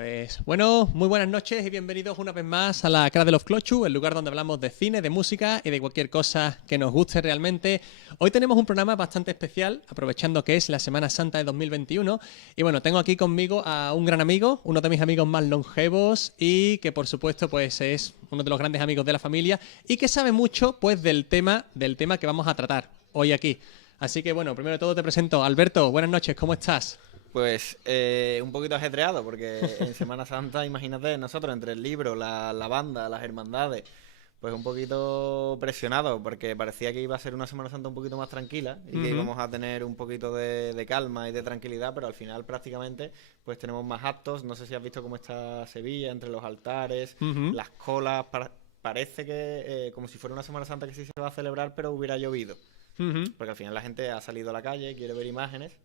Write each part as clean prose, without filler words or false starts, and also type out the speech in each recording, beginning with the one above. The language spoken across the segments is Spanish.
Pues bueno, muy buenas noches y bienvenidos una vez más a la Cara de los Clochu, el lugar donde hablamos de cine, de música y de cualquier cosa que nos guste realmente. Hoy tenemos un programa bastante especial, aprovechando que es la Semana Santa de 2021. Y bueno, tengo aquí conmigo a un gran amigo, uno de mis amigos más longevos y que por supuesto pues es uno de los grandes amigos de la familia y que sabe mucho pues del tema que vamos a tratar hoy aquí. Así que bueno, primero de todo te presento. Alberto, buenas noches, ¿cómo estás? Pues un poquito ajetreado, porque en Semana Santa, imagínate, nosotros entre el libro, la banda, las hermandades, pues un poquito presionado, porque parecía que iba a ser una Semana Santa un poquito más tranquila y que íbamos a tener un poquito de calma y de tranquilidad, pero al final prácticamente pues tenemos más actos. No sé si has visto cómo está Sevilla, entre los altares, las colas, parece que como si fuera una Semana Santa que sí se va a celebrar, pero hubiera llovido, porque al final la gente ha salido a la calle, quiere ver imágenes.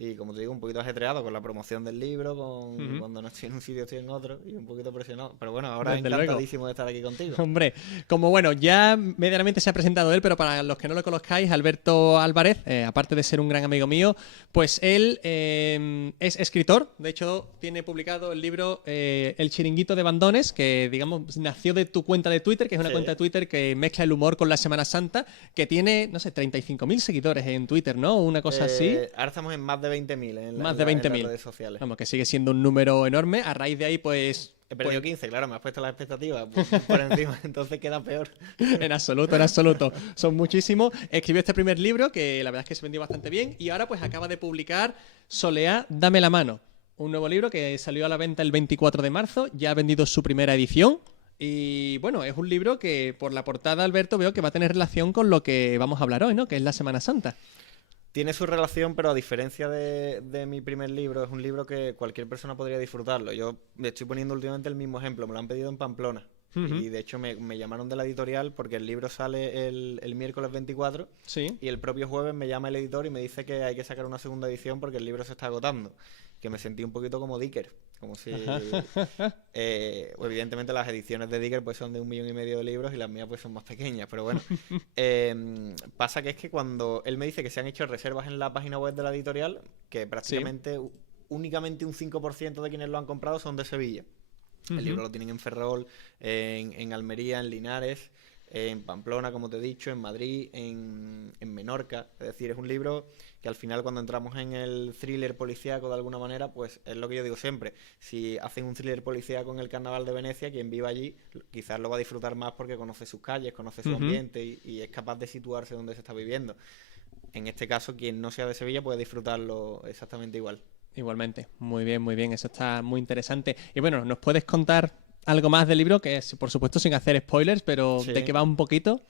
Y como te digo, un poquito ajetreado con la promoción del libro, con cuando no estoy en un sitio estoy en otro, y un poquito presionado. Pero bueno, ahora Desde luego. encantadísimo de estar aquí contigo. Hombre, como bueno, ya medianamente se ha presentado él, pero para los que no lo conozcáis, Alberto Álvarez, aparte de ser un gran amigo mío, pues él es escritor. De hecho, tiene publicado el libro El Chiringuito de Bandones, que digamos nació de tu cuenta de Twitter, que es una Sí. cuenta de Twitter que mezcla el humor con la Semana Santa, que tiene, no sé, 35.000 seguidores en Twitter, ¿no? Una cosa así. Ahora estamos en más de 20.000 Más de en las 20.000. redes sociales. Vamos, que sigue siendo un número enorme. A raíz de ahí, pues... He perdido 15, claro, me has puesto las expectativas por encima, entonces queda peor. En absoluto, en absoluto. Son muchísimos. Escribió este primer libro, que la verdad es que se vendió bastante bien, y ahora pues acaba de publicar Soleá, dame la mano. Un nuevo libro que salió a la venta el 24 de marzo, ya ha vendido su primera edición. Y bueno, es un libro que por la portada, Alberto, veo que va a tener relación con lo que vamos a hablar hoy, ¿no? Que es la Semana Santa. Tiene su relación, pero a diferencia de mi primer libro, es un libro que cualquier persona podría disfrutarlo. Yo me estoy poniendo últimamente el mismo ejemplo, me lo han pedido en Pamplona. Y de hecho me llamaron de la editorial porque el libro sale el miércoles 24 Sí. y el propio jueves me llama el editor y me dice que hay que sacar una segunda edición porque el libro se está agotando. Que me sentí un poquito como Dicker, como si... evidentemente las ediciones de Dicker pues son de 1,5 millones de libros y las mías pues son más pequeñas, pero bueno. Pasa que es que cuando él me dice que se han hecho reservas en la página web de la editorial, que prácticamente únicamente un 5% de quienes lo han comprado son de Sevilla. El libro lo tienen en Ferrol, en Almería, en Linares, en Pamplona, como te he dicho, en Madrid, en Menorca. Es decir, es un libro que al final cuando entramos en el thriller policíaco de alguna manera, pues es lo que yo digo siempre. Si hacen un thriller policíaco en el Carnaval de Venecia, quien viva allí quizás lo va a disfrutar más porque conoce sus calles, conoce su ambiente y es capaz de situarse donde se está viviendo. En este caso, quien no sea de Sevilla puede disfrutarlo exactamente igual. Igualmente. Muy bien, muy bien. Eso está muy interesante. Y bueno, ¿nos puedes contar algo más del libro? Que es, por supuesto, sin hacer spoilers, pero Sí. ¿de qué va un poquito?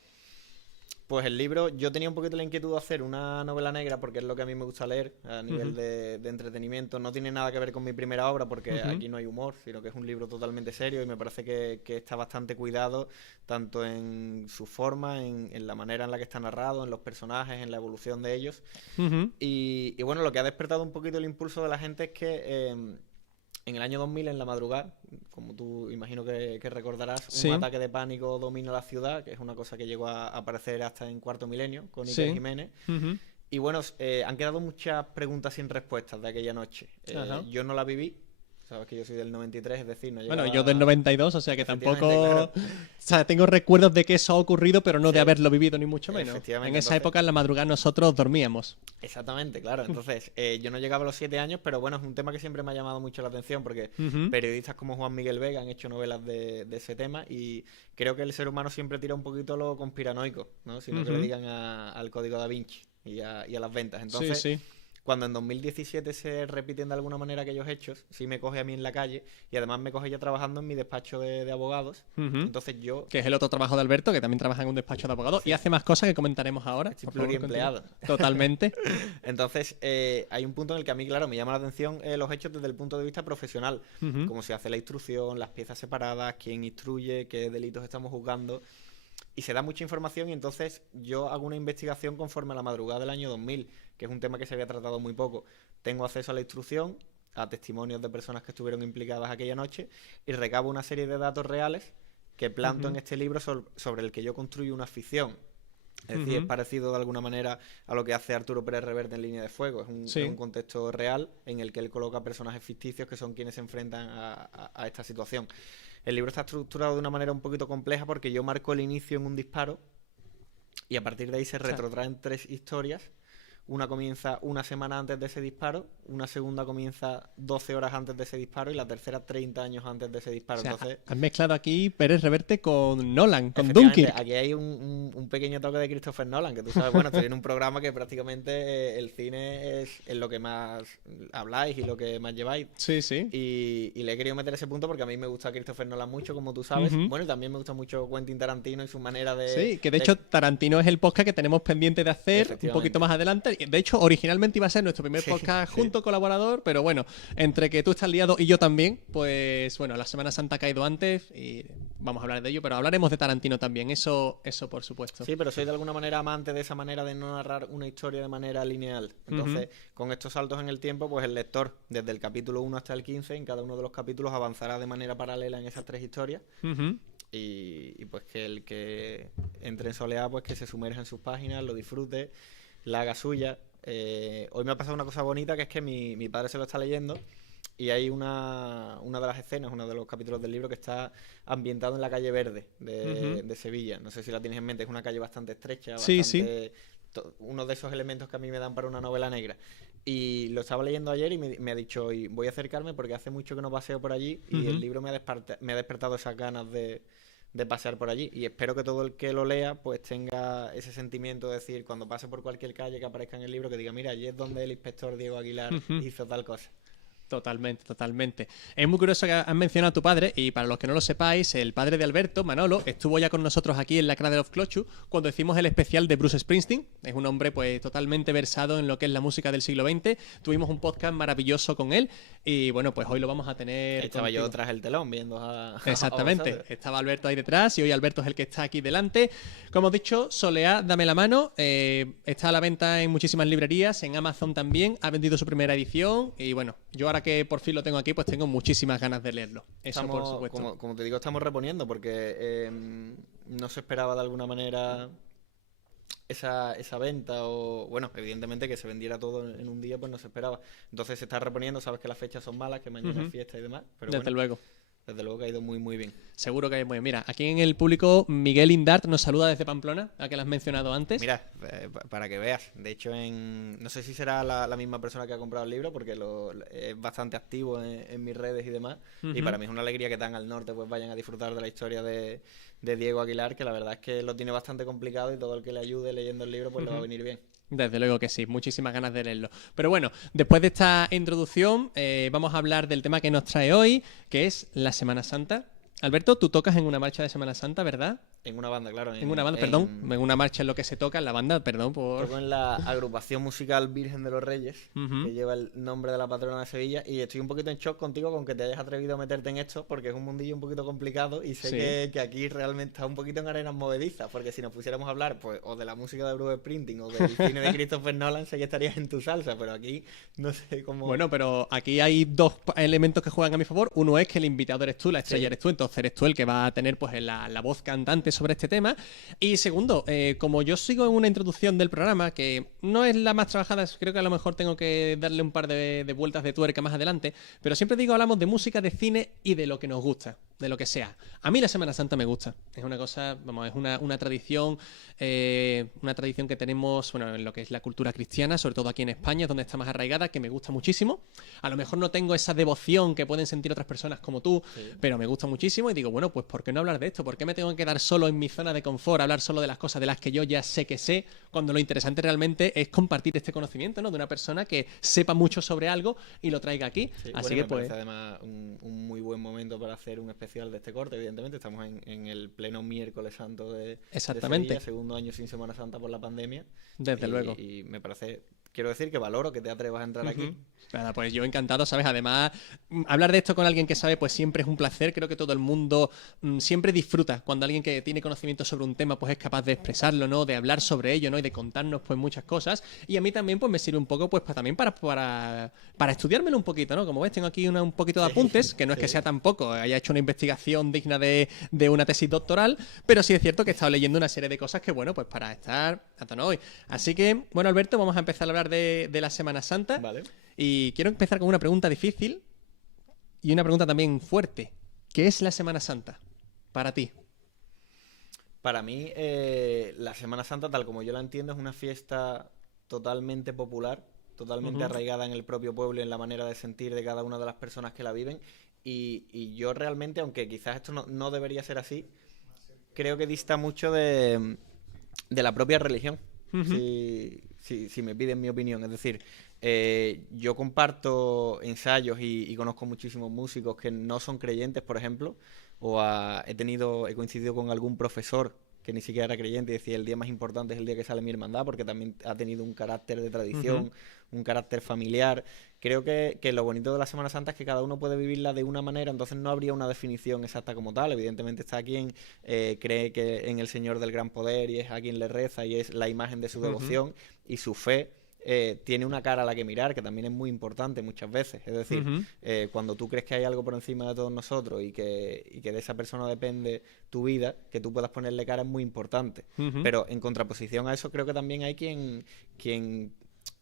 Pues el libro, yo tenía un poquito la inquietud de hacer una novela negra porque es lo que a mí me gusta leer a nivel de entretenimiento. No tiene nada que ver con mi primera obra porque aquí no hay humor, sino que es un libro totalmente serio y me parece que está bastante cuidado tanto en su forma, en la manera en la que está narrado, en los personajes, en la evolución de ellos. Y bueno, lo que ha despertado un poquito el impulso de la gente es que en el año 2000, en la madrugada, como tú imagino que recordarás, Sí. un ataque de pánico domina la ciudad, que es una cosa que llegó a aparecer hasta en Cuarto Milenio con Sí. Iker Jiménez. Y bueno, han quedado muchas preguntas sin respuestas de aquella noche. Ajá. Yo no la viví, sabes que yo soy del 93, es decir, no Bueno, llegaba... yo del 92, o sea que Efectivamente, tampoco... claro. O sea, tengo recuerdos de que eso ha ocurrido, pero no de Sí. haberlo vivido, ni mucho menos. Efectivamente, En esa entonces- época, en la madrugada, nosotros dormíamos. Exactamente, claro. Entonces, yo no llegaba a los 7 años, pero bueno, es un tema que siempre me ha llamado mucho la atención porque periodistas como Juan Miguel Vega han hecho novelas de ese tema y creo que el ser humano siempre tira un poquito lo conspiranoico, ¿no? Sino que le digan al código Da Vinci y a las ventas. Entonces, Sí, sí. cuando en 2017 se repiten de alguna manera aquellos hechos, sí me coge a mí en la calle y además me coge ya trabajando en mi despacho de abogados. Entonces yo Que es el otro trabajo de Alberto, que también trabaja en un despacho de abogados y hace más cosas que comentaremos ahora. estoy Por favor, pluriempleado. continúa. Totalmente. Entonces, hay un punto en el que a mí, claro, me llama la atención los hechos desde el punto de vista profesional. Cómo se hace la instrucción, las piezas separadas, quién instruye, qué delitos estamos juzgando. Y se da mucha información y entonces yo hago una investigación conforme a la madrugada del año 2000, que es un tema que se había tratado muy poco. Tengo acceso a la instrucción, a testimonios de personas que estuvieron implicadas aquella noche y recabo una serie de datos reales que planto en este libro sobre el que yo construyo una ficción. Es decir, es parecido de alguna manera a lo que hace Arturo Pérez Reverte en Línea de Fuego. Es un contexto real en el que él coloca personajes ficticios que son quienes se enfrentan a esta situación. El libro está estructurado de una manera un poquito compleja porque yo marco el inicio en un disparo y a partir de ahí se retrotraen 3 historias. Una comienza una semana antes de ese disparo, una segunda comienza 12 horas antes de ese disparo y la tercera 30 años antes de ese disparo. O sea, Entonces, has mezclado aquí Pérez Reverte con Nolan, con Dunkirk. Aquí hay un pequeño toque de Christopher Nolan, que tú sabes, bueno, estoy en un programa que prácticamente el cine es lo que más habláis y lo que más lleváis. Sí, sí. Y le he querido meter ese punto porque a mí me gusta Christopher Nolan mucho, como tú sabes. Bueno, y también me gusta mucho Quentin Tarantino y su manera de... Sí, que de hecho Tarantino es el podcast que tenemos pendiente de hacer un poquito más adelante. De hecho, originalmente iba a ser nuestro primer podcast junto, colaborador, pero bueno, entre que tú estás liado y yo también, pues bueno, la Semana Santa ha caído antes y vamos a hablar de ello, pero hablaremos de Tarantino también, eso por supuesto. Sí, pero soy de alguna manera amante de esa manera de no narrar una historia de manera lineal. Entonces, con estos saltos en el tiempo, pues el lector, desde el capítulo 1 hasta el 15, en cada uno de los capítulos avanzará de manera paralela en esas 3 historias. Y pues que el que entre en soleá, pues que se sumerja en sus páginas, lo disfrute, la haga suya. Hoy me ha pasado una cosa bonita, que es que mi padre se lo está leyendo y hay una de las escenas, uno de los capítulos del libro que está ambientado en la calle Verde de Sevilla. No sé si la tienes en mente, es una calle bastante estrecha, uno de esos elementos que a mí me dan para una novela negra. Y lo estaba leyendo ayer y me ha dicho, y voy a acercarme porque hace mucho que no paseo por allí y el libro me ha despertado esas ganas de pasear por allí, y espero que todo el que lo lea pues tenga ese sentimiento de decir, cuando pase por cualquier calle que aparezca en el libro, que diga, mira, allí es donde el inspector Diego Aguilar hizo tal cosa. Totalmente, totalmente. Es muy curioso que has mencionado a tu padre, y para los que no lo sepáis, el padre de Alberto, Manolo, estuvo ya con nosotros aquí en la Cradle of Clochu cuando hicimos el especial de Bruce Springsteen. Es un hombre pues totalmente versado en lo que es la música del siglo XX. Tuvimos un podcast maravilloso con él y bueno, pues hoy lo vamos a tener. Estaba yo tras el telón viendo a Exactamente, estaba Alberto ahí detrás y hoy Alberto es el que está aquí delante. Como he dicho, Soleá, dame la mano, está a la venta en muchísimas librerías, en Amazon también, ha vendido su primera edición y bueno, yo ahora que por fin lo tengo aquí, pues tengo muchísimas ganas de leerlo. Eso por supuesto. Como te digo, estamos reponiendo porque no se esperaba de alguna manera esa venta, o bueno, evidentemente que se vendiera todo en un día, pues no se esperaba. Entonces se está reponiendo, sabes que las fechas son malas, que mañana es fiesta y demás, pero desde luego. Desde luego que ha ido muy, muy bien. Seguro que ha ido muy bien. Mira, aquí en el público, Miguel Indart nos saluda desde Pamplona, a que lo has mencionado antes. Mira, para que veas. De hecho, no sé si será la misma persona que ha comprado el libro, porque es bastante activo en mis redes y demás. Y para mí es una alegría que tan al norte pues vayan a disfrutar de la historia de Diego Aguilar, que la verdad es que lo tiene bastante complicado y todo el que le ayude leyendo el libro pues le va a venir bien. Desde luego que sí, muchísimas ganas de leerlo. Pero bueno, después de esta introducción, vamos a hablar del tema que nos trae hoy, que es la Semana Santa. Alberto, tú tocas en una marcha de Semana Santa, ¿verdad? En una banda, claro. En una banda, perdón. En una marcha es lo que se toca, en la banda, perdón por... Toco en la agrupación musical Virgen de los Reyes, que lleva el nombre de la patrona de Sevilla, y estoy un poquito en shock contigo con que te hayas atrevido a meterte en esto, porque es un mundillo un poquito complicado y sé que aquí realmente está un poquito en arenas movedizas, porque si nos pusiéramos a hablar pues o de la música de Bruce Springsteen o del cine de Christopher Nolan, sé que estarías en tu salsa, pero aquí no sé cómo... Bueno, pero aquí hay dos elementos que juegan a mi favor. Uno es que el invitado eres tú, la estrella eres tú, entonces eres tú el que va a tener pues la voz cantante sobre este tema. Y segundo, como yo sigo en una introducción del programa que no es la más trabajada, creo que a lo mejor tengo que darle un par de vueltas de tuerca más adelante, pero siempre digo, hablamos de música, de cine y de lo que nos gusta, de lo que sea. A mí la Semana Santa me gusta, es una cosa, vamos, es una tradición que tenemos, bueno, en lo que es la cultura cristiana, sobre todo aquí en España, es donde está más arraigada, que me gusta muchísimo. A lo mejor no tengo esa devoción que pueden sentir otras personas como tú, pero me gusta muchísimo y digo, bueno, pues ¿por qué no hablar de esto? ¿Por qué me tengo que quedar solo en mi zona de confort, hablar solo de las cosas de las que yo ya sé que sé, cuando lo interesante realmente es compartir este conocimiento, ¿no? De una persona que sepa mucho sobre algo y lo traiga aquí. Sí, así bueno, que me pues... parece además un muy buen momento para hacer un especial de este corte. Evidentemente estamos en el pleno miércoles santo de Exactamente. Sevilla, segundo año sin Semana Santa por la pandemia. Desde luego. Y me parece quiero decir que valoro que te atrevas a entrar aquí. Nada, pues yo encantado, ¿sabes? Además, hablar de esto con alguien que sabe, pues siempre es un placer. Creo que todo el mundo siempre disfruta cuando alguien que tiene conocimiento sobre un tema, pues es capaz de expresarlo, ¿no? De hablar sobre ello, ¿no? Y de contarnos, pues, muchas cosas. Y a mí también, pues, me sirve un poco, pues, también para estudiármelo un poquito, ¿no? Como ves, tengo aquí un poquito de apuntes, que no es que sea tampoco, haya hecho una investigación digna de una tesis doctoral, pero sí es cierto que he estado leyendo una serie de cosas que, bueno, pues para estar a tono hoy. Así que, bueno, Alberto, vamos a empezar a hablar de la Semana Santa. Vale. Y quiero empezar con una pregunta difícil y una pregunta también fuerte. ¿Qué es la Semana Santa para ti? Para mí, la Semana Santa, tal como yo la entiendo, es una fiesta totalmente popular, totalmente arraigada en el propio pueblo y en la manera de sentir de cada una de las personas que la viven. Y yo realmente, aunque quizás esto no debería ser así, creo que dista mucho de la propia religión, si me piden mi opinión. Es decir, yo comparto ensayos y conozco muchísimos músicos que no son creyentes, por ejemplo, he coincidido con algún profesor que ni siquiera era creyente y decía el día más importante es el día que sale mi hermandad, porque también ha tenido un carácter de tradición, un carácter familiar. Creo que lo bonito de la Semana Santa es que cada uno puede vivirla de una manera, entonces no habría una definición exacta como tal. Evidentemente está quien cree que en el Señor del Gran Poder y es a quien le reza y es la imagen de su devoción y su fe. Tiene una cara a la que mirar, que también es muy importante muchas veces. Es decir, cuando tú crees que hay algo por encima de todos nosotros y que de esa persona depende tu vida, que tú puedas ponerle cara es muy importante. Pero en contraposición a eso, creo que también hay quien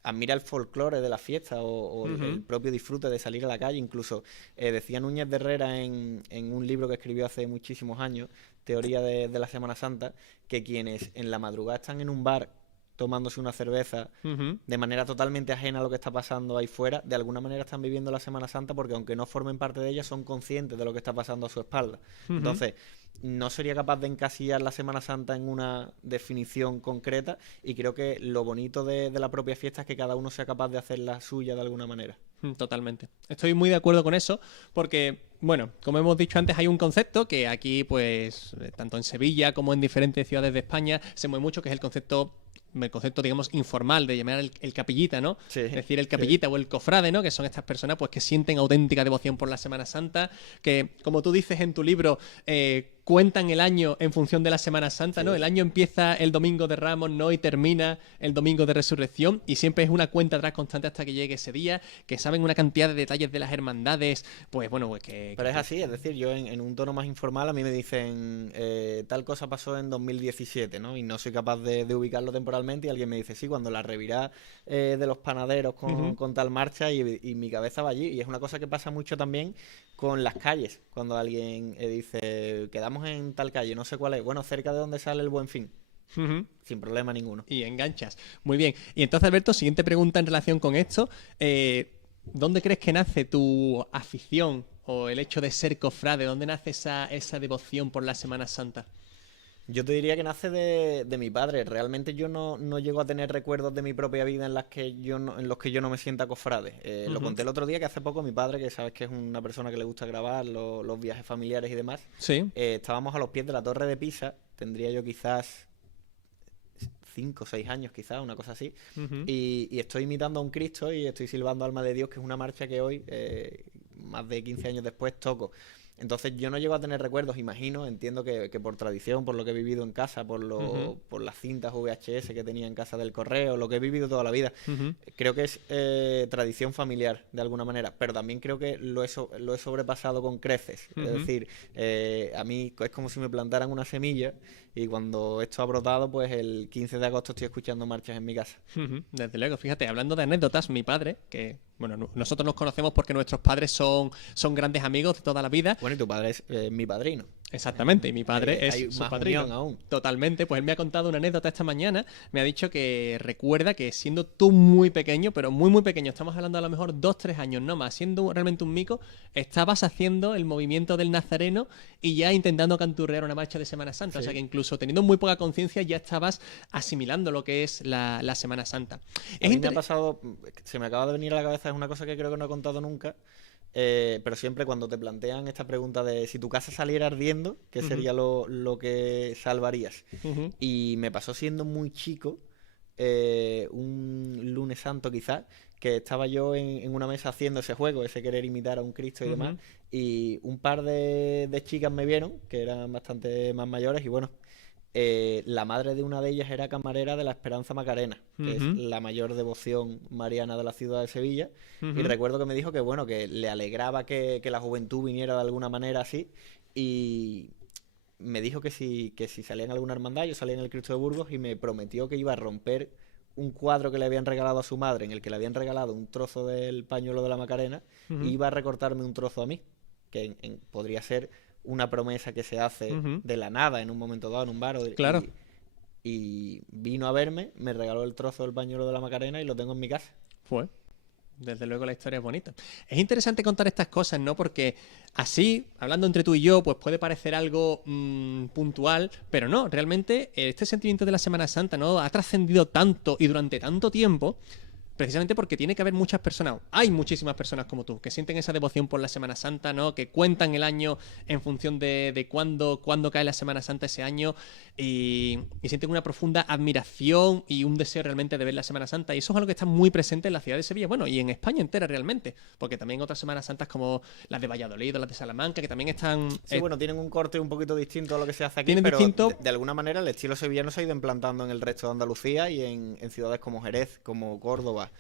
admira el folclore de la fiesta o el propio disfrute de salir a la calle. Incluso decía Núñez de Herrera en un libro que escribió hace muchísimos años, Teoría de la Semana Santa, que quienes en la madrugada están en un bar tomándose una cerveza de manera totalmente ajena a lo que está pasando ahí fuera, de alguna manera están viviendo la Semana Santa porque aunque no formen parte de ella, son conscientes de lo que está pasando a su espalda. Entonces, no sería capaz de encasillar la Semana Santa en una definición concreta y creo que lo bonito de la propia fiesta es que cada uno sea capaz de hacer la suya de alguna manera. Totalmente. Estoy muy de acuerdo con eso porque, bueno, como hemos dicho antes, hay un concepto que aquí, pues, tanto en Sevilla como en diferentes ciudades de España se mueve mucho, que es el concepto, digamos, informal de llamar el capillita, ¿no? Sí, es decir, el capillita o el cofrade, ¿no? Que son estas personas, pues, que sienten auténtica devoción por la Semana Santa, que, como tú dices en tu libro, cuentan el año en función de la Semana Santa, ¿no? El año empieza el domingo de Ramos, ¿no? Y termina el domingo de Resurrección, y siempre es una cuenta atrás constante hasta que llegue ese día, que saben una cantidad de detalles de las hermandades, pues bueno, pues que... Pero es así, es decir, yo en un tono más informal a mí me dicen tal cosa pasó en 2017, ¿no? Y no soy capaz de ubicarlo temporalmente y alguien me dice, sí, cuando la revirá de los panaderos con tal marcha y mi cabeza va allí. Y es una cosa que pasa mucho también con las calles, cuando alguien dice, quedamos en tal calle, no sé cuál es, bueno, cerca de donde sale el Buen Fin. Sin problema ninguno. Y enganchas. Muy bien. Y entonces, Alberto, siguiente pregunta en relación con esto. ¿Dónde crees que nace tu afición o el hecho de ser cofrade? ¿Dónde nace esa devoción por la Semana Santa? Yo te diría que nace de mi padre. Realmente yo no llego a tener recuerdos de mi propia vida en los que yo no me sienta cofrade. Lo conté el otro día, que hace poco mi padre, que sabes que es una persona que le gusta grabar los viajes familiares y demás, sí. Estábamos a los pies de la Torre de Pisa. Tendría yo quizás 5 o 6 años, quizás, una cosa así. Y estoy imitando a un Cristo y estoy silbando Alma de Dios, que es una marcha que hoy, más de 15 años después, toco. Entonces yo no llego a tener recuerdos, entiendo que por tradición, por lo que he vivido en casa, por las cintas VHS que tenía en casa del correo, lo que he vivido toda la vida. Creo que es tradición familiar, de alguna manera, pero también creo que lo he sobrepasado con creces. Es decir, a mí es como si me plantaran una semilla y cuando esto ha brotado, pues el 15 de agosto estoy escuchando marchas en mi casa. Desde luego, fíjate, hablando de anécdotas, mi padre, que bueno, nosotros nos conocemos porque nuestros padres son grandes amigos de toda la vida. Bueno, y tu padre es mi padrino. Exactamente, y mi padre es su padrino. Aún. Totalmente, pues él me ha contado una anécdota esta mañana, me ha dicho que recuerda que siendo tú muy pequeño, pero muy muy pequeño, estamos hablando a lo mejor 2-3 años, no más, siendo realmente un mico, estabas haciendo el movimiento del Nazareno y ya intentando canturrear una marcha de Semana Santa, sí. O sea que incluso teniendo muy poca conciencia ya estabas asimilando lo que es la Semana Santa. A mí me ha pasado, se me acaba de venir a la cabeza, es una cosa que creo que no he contado nunca. Pero siempre cuando te plantean esta pregunta de si tu casa saliera ardiendo, ¿qué sería lo que salvarías? Y me pasó siendo muy chico un lunes santo quizás, que estaba yo en una mesa haciendo ese juego, ese querer imitar a un Cristo y demás, y un par de chicas me vieron, que eran bastante más mayores, y bueno, la madre de una de ellas era camarera de la Esperanza Macarena, que es la mayor devoción mariana de la ciudad de Sevilla, y recuerdo que me dijo que bueno, que le alegraba que la juventud viniera de alguna manera así, y me dijo que si salía en alguna hermandad, yo salía en el Cristo de Burgos, y me prometió que iba a romper un cuadro que le habían regalado a su madre, en el que le habían regalado un trozo del pañuelo de la Macarena, y iba a recortarme un trozo a mí, que podría ser una promesa que se hace de la nada en un momento dado en un bar. Claro. Y vino a verme, me regaló el trozo del pañuelo de la Macarena y lo tengo en mi casa. Fue. Desde luego la historia es bonita. Es interesante contar estas cosas, ¿no? Porque así, hablando entre tú y yo, pues puede parecer algo puntual, pero no, realmente este sentimiento de la Semana Santa, ¿no? Ha trascendido tanto y durante tanto tiempo, precisamente porque tiene que haber muchas personas, hay muchísimas personas como tú, que sienten esa devoción por la Semana Santa, ¿no? Que cuentan el año en función de cuándo cae la Semana Santa ese año y sienten una profunda admiración y un deseo realmente de ver la Semana Santa. Y eso es algo que está muy presente en la ciudad de Sevilla, bueno, y en España entera realmente, porque también otras Semanas Santas como las de Valladolid o las de Salamanca, que también están... Sí, bueno, tienen un corte un poquito distinto a lo que se hace aquí, tienen pero distinto... de alguna manera el estilo sevillano se ha ido implantando en el resto de Andalucía y en ciudades como Jerez, como Córdoba,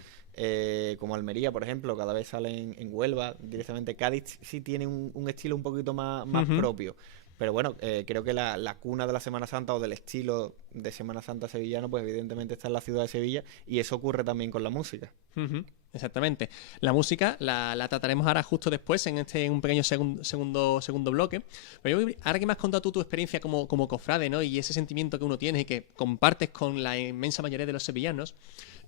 como Almería, por ejemplo, cada vez salen en Huelva, directamente Cádiz sí tiene un estilo un poquito más propio. Pero bueno, creo que la cuna de la Semana Santa o del estilo de Semana Santa sevillano, pues evidentemente está en la ciudad de Sevilla, y eso ocurre también con la música. Exactamente. La música la trataremos ahora justo después en un pequeño segundo bloque. Pero ahora que me has contado tú tu experiencia como cofrade, ¿no? Y ese sentimiento que uno tiene y que compartes con la inmensa mayoría de los sevillanos,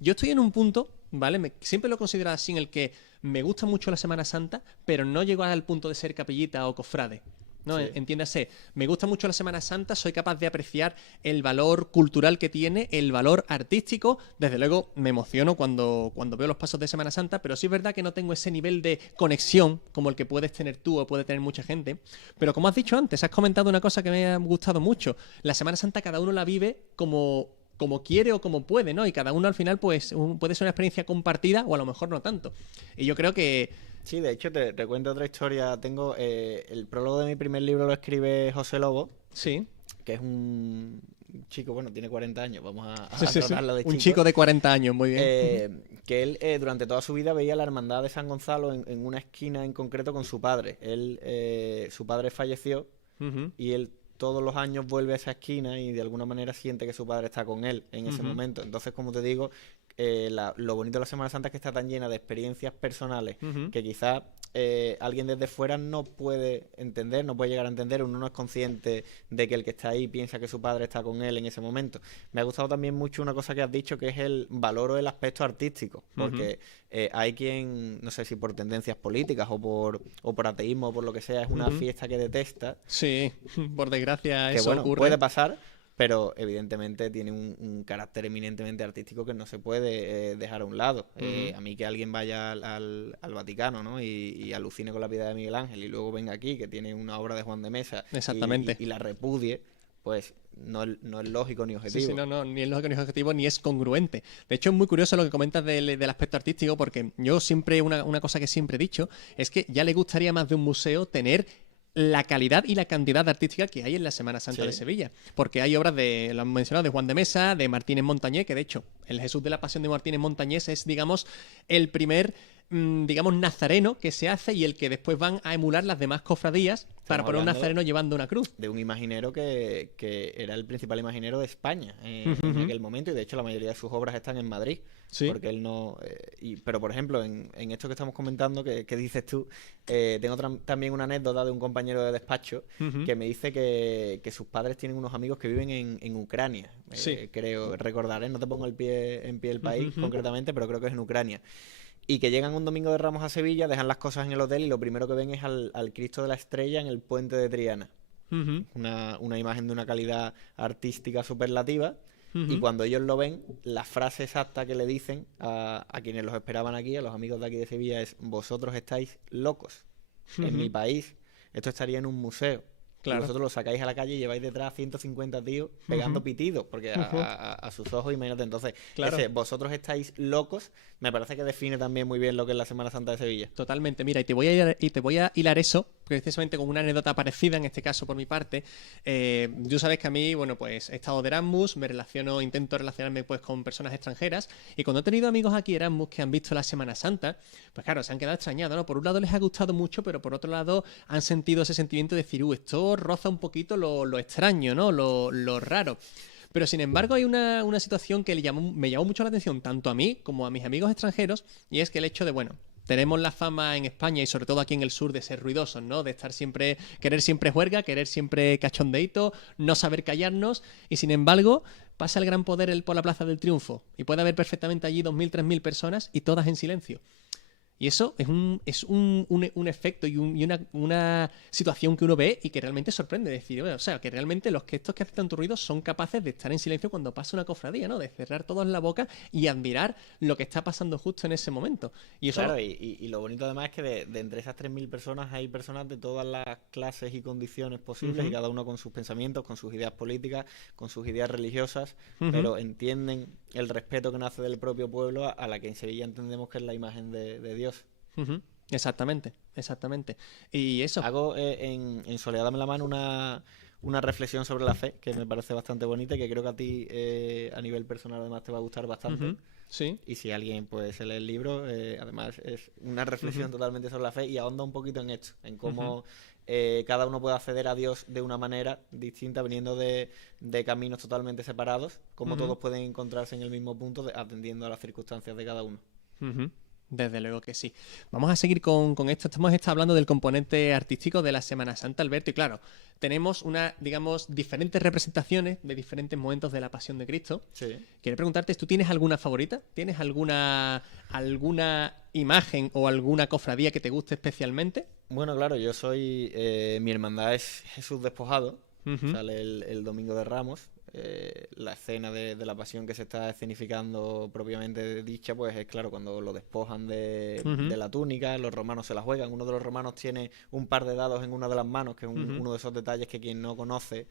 yo estoy en un punto, ¿vale? Siempre lo he considerado así, en el que me gusta mucho la Semana Santa, pero no llego al punto de ser capellita o cofrade, ¿no? Sí. Entiéndase, me gusta mucho la Semana Santa, soy capaz de apreciar el valor cultural que tiene, el valor artístico. Desde luego me emociono cuando veo los pasos de Semana Santa, pero sí es verdad que no tengo ese nivel de conexión como el que puedes tener tú o puede tener mucha gente. Pero como has dicho antes, has comentado una cosa que me ha gustado mucho. La Semana Santa cada uno la vive como quiere o como puede, ¿no? Y cada uno al final pues puede ser una experiencia compartida o a lo mejor no tanto. Y yo creo que... Sí, de hecho, te cuento otra historia. Tengo el prólogo de mi primer libro lo escribe José Lobo. Sí. Que es un chico, bueno, tiene 40 años, vamos a tratarlo de chico. Un chico de 40 años, muy bien. Que él durante toda su vida veía la hermandad de San Gonzalo en una esquina en concreto con su padre. Su padre falleció y él todos los años vuelve a esa esquina y de alguna manera siente que su padre está con él en ese momento. Entonces, como te digo, lo bonito de la Semana Santa es que está tan llena de experiencias personales que quizás alguien desde fuera no puede entender, no puede llegar a entender, uno no es consciente de que el que está ahí piensa que su padre está con él en ese momento. Me ha gustado también mucho una cosa que has dicho, que es el valor o el aspecto artístico, porque hay quien, no sé si por tendencias políticas o por ateísmo o por lo que sea, es una fiesta que detesta. Sí, por desgracia que, eso bueno, ocurre. Puede pasar, pero evidentemente tiene un carácter eminentemente artístico que no se puede dejar a un lado. A mí que alguien vaya al Vaticano, ¿no? y alucine con la piedad de Miguel Ángel y luego venga aquí, que tiene una obra de Juan de Mesa, y la repudie, pues no es lógico ni objetivo. Sí, no, ni es lógico ni objetivo, ni es congruente. De hecho, es muy curioso lo que comentas del aspecto artístico, porque yo siempre, una cosa que siempre he dicho, es que ya le gustaría más de un museo tener la calidad y la cantidad artística que hay en la Semana Santa de Sevilla. Porque hay obras lo han mencionado, de Juan de Mesa, de Martínez Montañés, que de hecho el Jesús de la Pasión de Martínez Montañés es, digamos, el primer, nazareno que se hace y el que después van a emular las demás cofradías para poner un nazareno llevando una cruz. De un imaginero que era el principal imaginero de España en aquel momento, y de hecho la mayoría de sus obras están en Madrid. Sí. Porque él no... pero, por ejemplo, en esto que estamos comentando, que dices tú, tengo también una anécdota de un compañero de despacho que me dice que sus padres tienen unos amigos que viven en Ucrania. Creo recordar, no te pongo en pie el país concretamente, pero creo que es en Ucrania. Y que llegan un domingo de Ramos a Sevilla, dejan las cosas en el hotel y lo primero que ven es al Cristo de la Estrella en el puente de Triana. Una imagen de una calidad artística superlativa. Y cuando ellos lo ven, la frase exacta que le dicen a quienes los esperaban aquí, a los amigos de aquí de Sevilla, es: vosotros estáis locos. En mi país esto estaría en un museo. Claro. Y vosotros lo sacáis a la calle y lleváis detrás 150 tíos pegando pitidos, porque a sus ojos, imagínate. Entonces, Claro. vosotros estáis locos, me parece que define también muy bien lo que es la Semana Santa de Sevilla. Totalmente. Mira, y te voy a hilar eso precisamente con una anécdota parecida, en este caso por mi parte. Tú sabes que a mí, bueno, pues he estado de Erasmus, intento relacionarme pues con personas extranjeras, y cuando he tenido amigos aquí Erasmus que han visto la Semana Santa, pues claro, se han quedado extrañados, ¿no? Por un lado les ha gustado mucho, pero por otro lado han sentido ese sentimiento de decir, esto roza un poquito lo extraño, ¿no? Lo raro. Pero sin embargo hay una situación que me llamó mucho la atención tanto a mí como a mis amigos extranjeros, y es que el hecho de, bueno, tenemos la fama en España y sobre todo aquí en el sur de ser ruidosos, ¿no? De estar siempre, querer siempre juerga, querer siempre cachondeíto, no saber callarnos, y sin embargo pasa el gran poder por la Plaza del Triunfo y puede haber perfectamente allí 2.000, 3.000 personas y todas en silencio. Y eso es un efecto y una situación que uno ve y que realmente sorprende. Decir, o sea, que realmente estos que hacen tanto ruido son capaces de estar en silencio cuando pasa una cofradía, ¿no? De cerrar todos la boca y admirar lo que está pasando justo en ese momento. Y eso... Claro, y lo bonito además es que de entre esas 3.000 personas hay personas de todas las clases y condiciones posibles, y cada uno con sus pensamientos, con sus ideas políticas, con sus ideas religiosas, pero entienden el respeto que nace del propio pueblo a la que en Sevilla entendemos que es la imagen de Dios. Exactamente. Y eso. Hago en Soledad Dame la Mano una reflexión sobre la fe que me parece bastante bonita y que creo que a ti a nivel personal además te va a gustar bastante. Sí. Y si alguien pues se lee el libro, además es una reflexión totalmente sobre la fe y ahonda un poquito en esto, en cómo cada uno puede acceder a Dios de una manera distinta, viniendo de caminos totalmente separados, cómo todos pueden encontrarse en el mismo punto atendiendo a las circunstancias de cada uno. Desde luego que sí. Vamos a seguir con esto. Estamos hablando del componente artístico de la Semana Santa, Alberto, y claro, tenemos diferentes representaciones de diferentes momentos de la Pasión de Cristo. Sí. Quiero preguntarte, ¿tú tienes alguna favorita? ¿Tienes alguna imagen o alguna cofradía que te guste especialmente? Bueno, claro, yo soy... mi hermandad es Jesús Despojado. Sale el Domingo de Ramos. La escena de la pasión que se está escenificando propiamente dicha, pues es claro, cuando lo despojan de la túnica, los romanos se la juegan. Uno de los romanos tiene un par de dados en una de las manos, que es uno de esos detalles que quien no conoce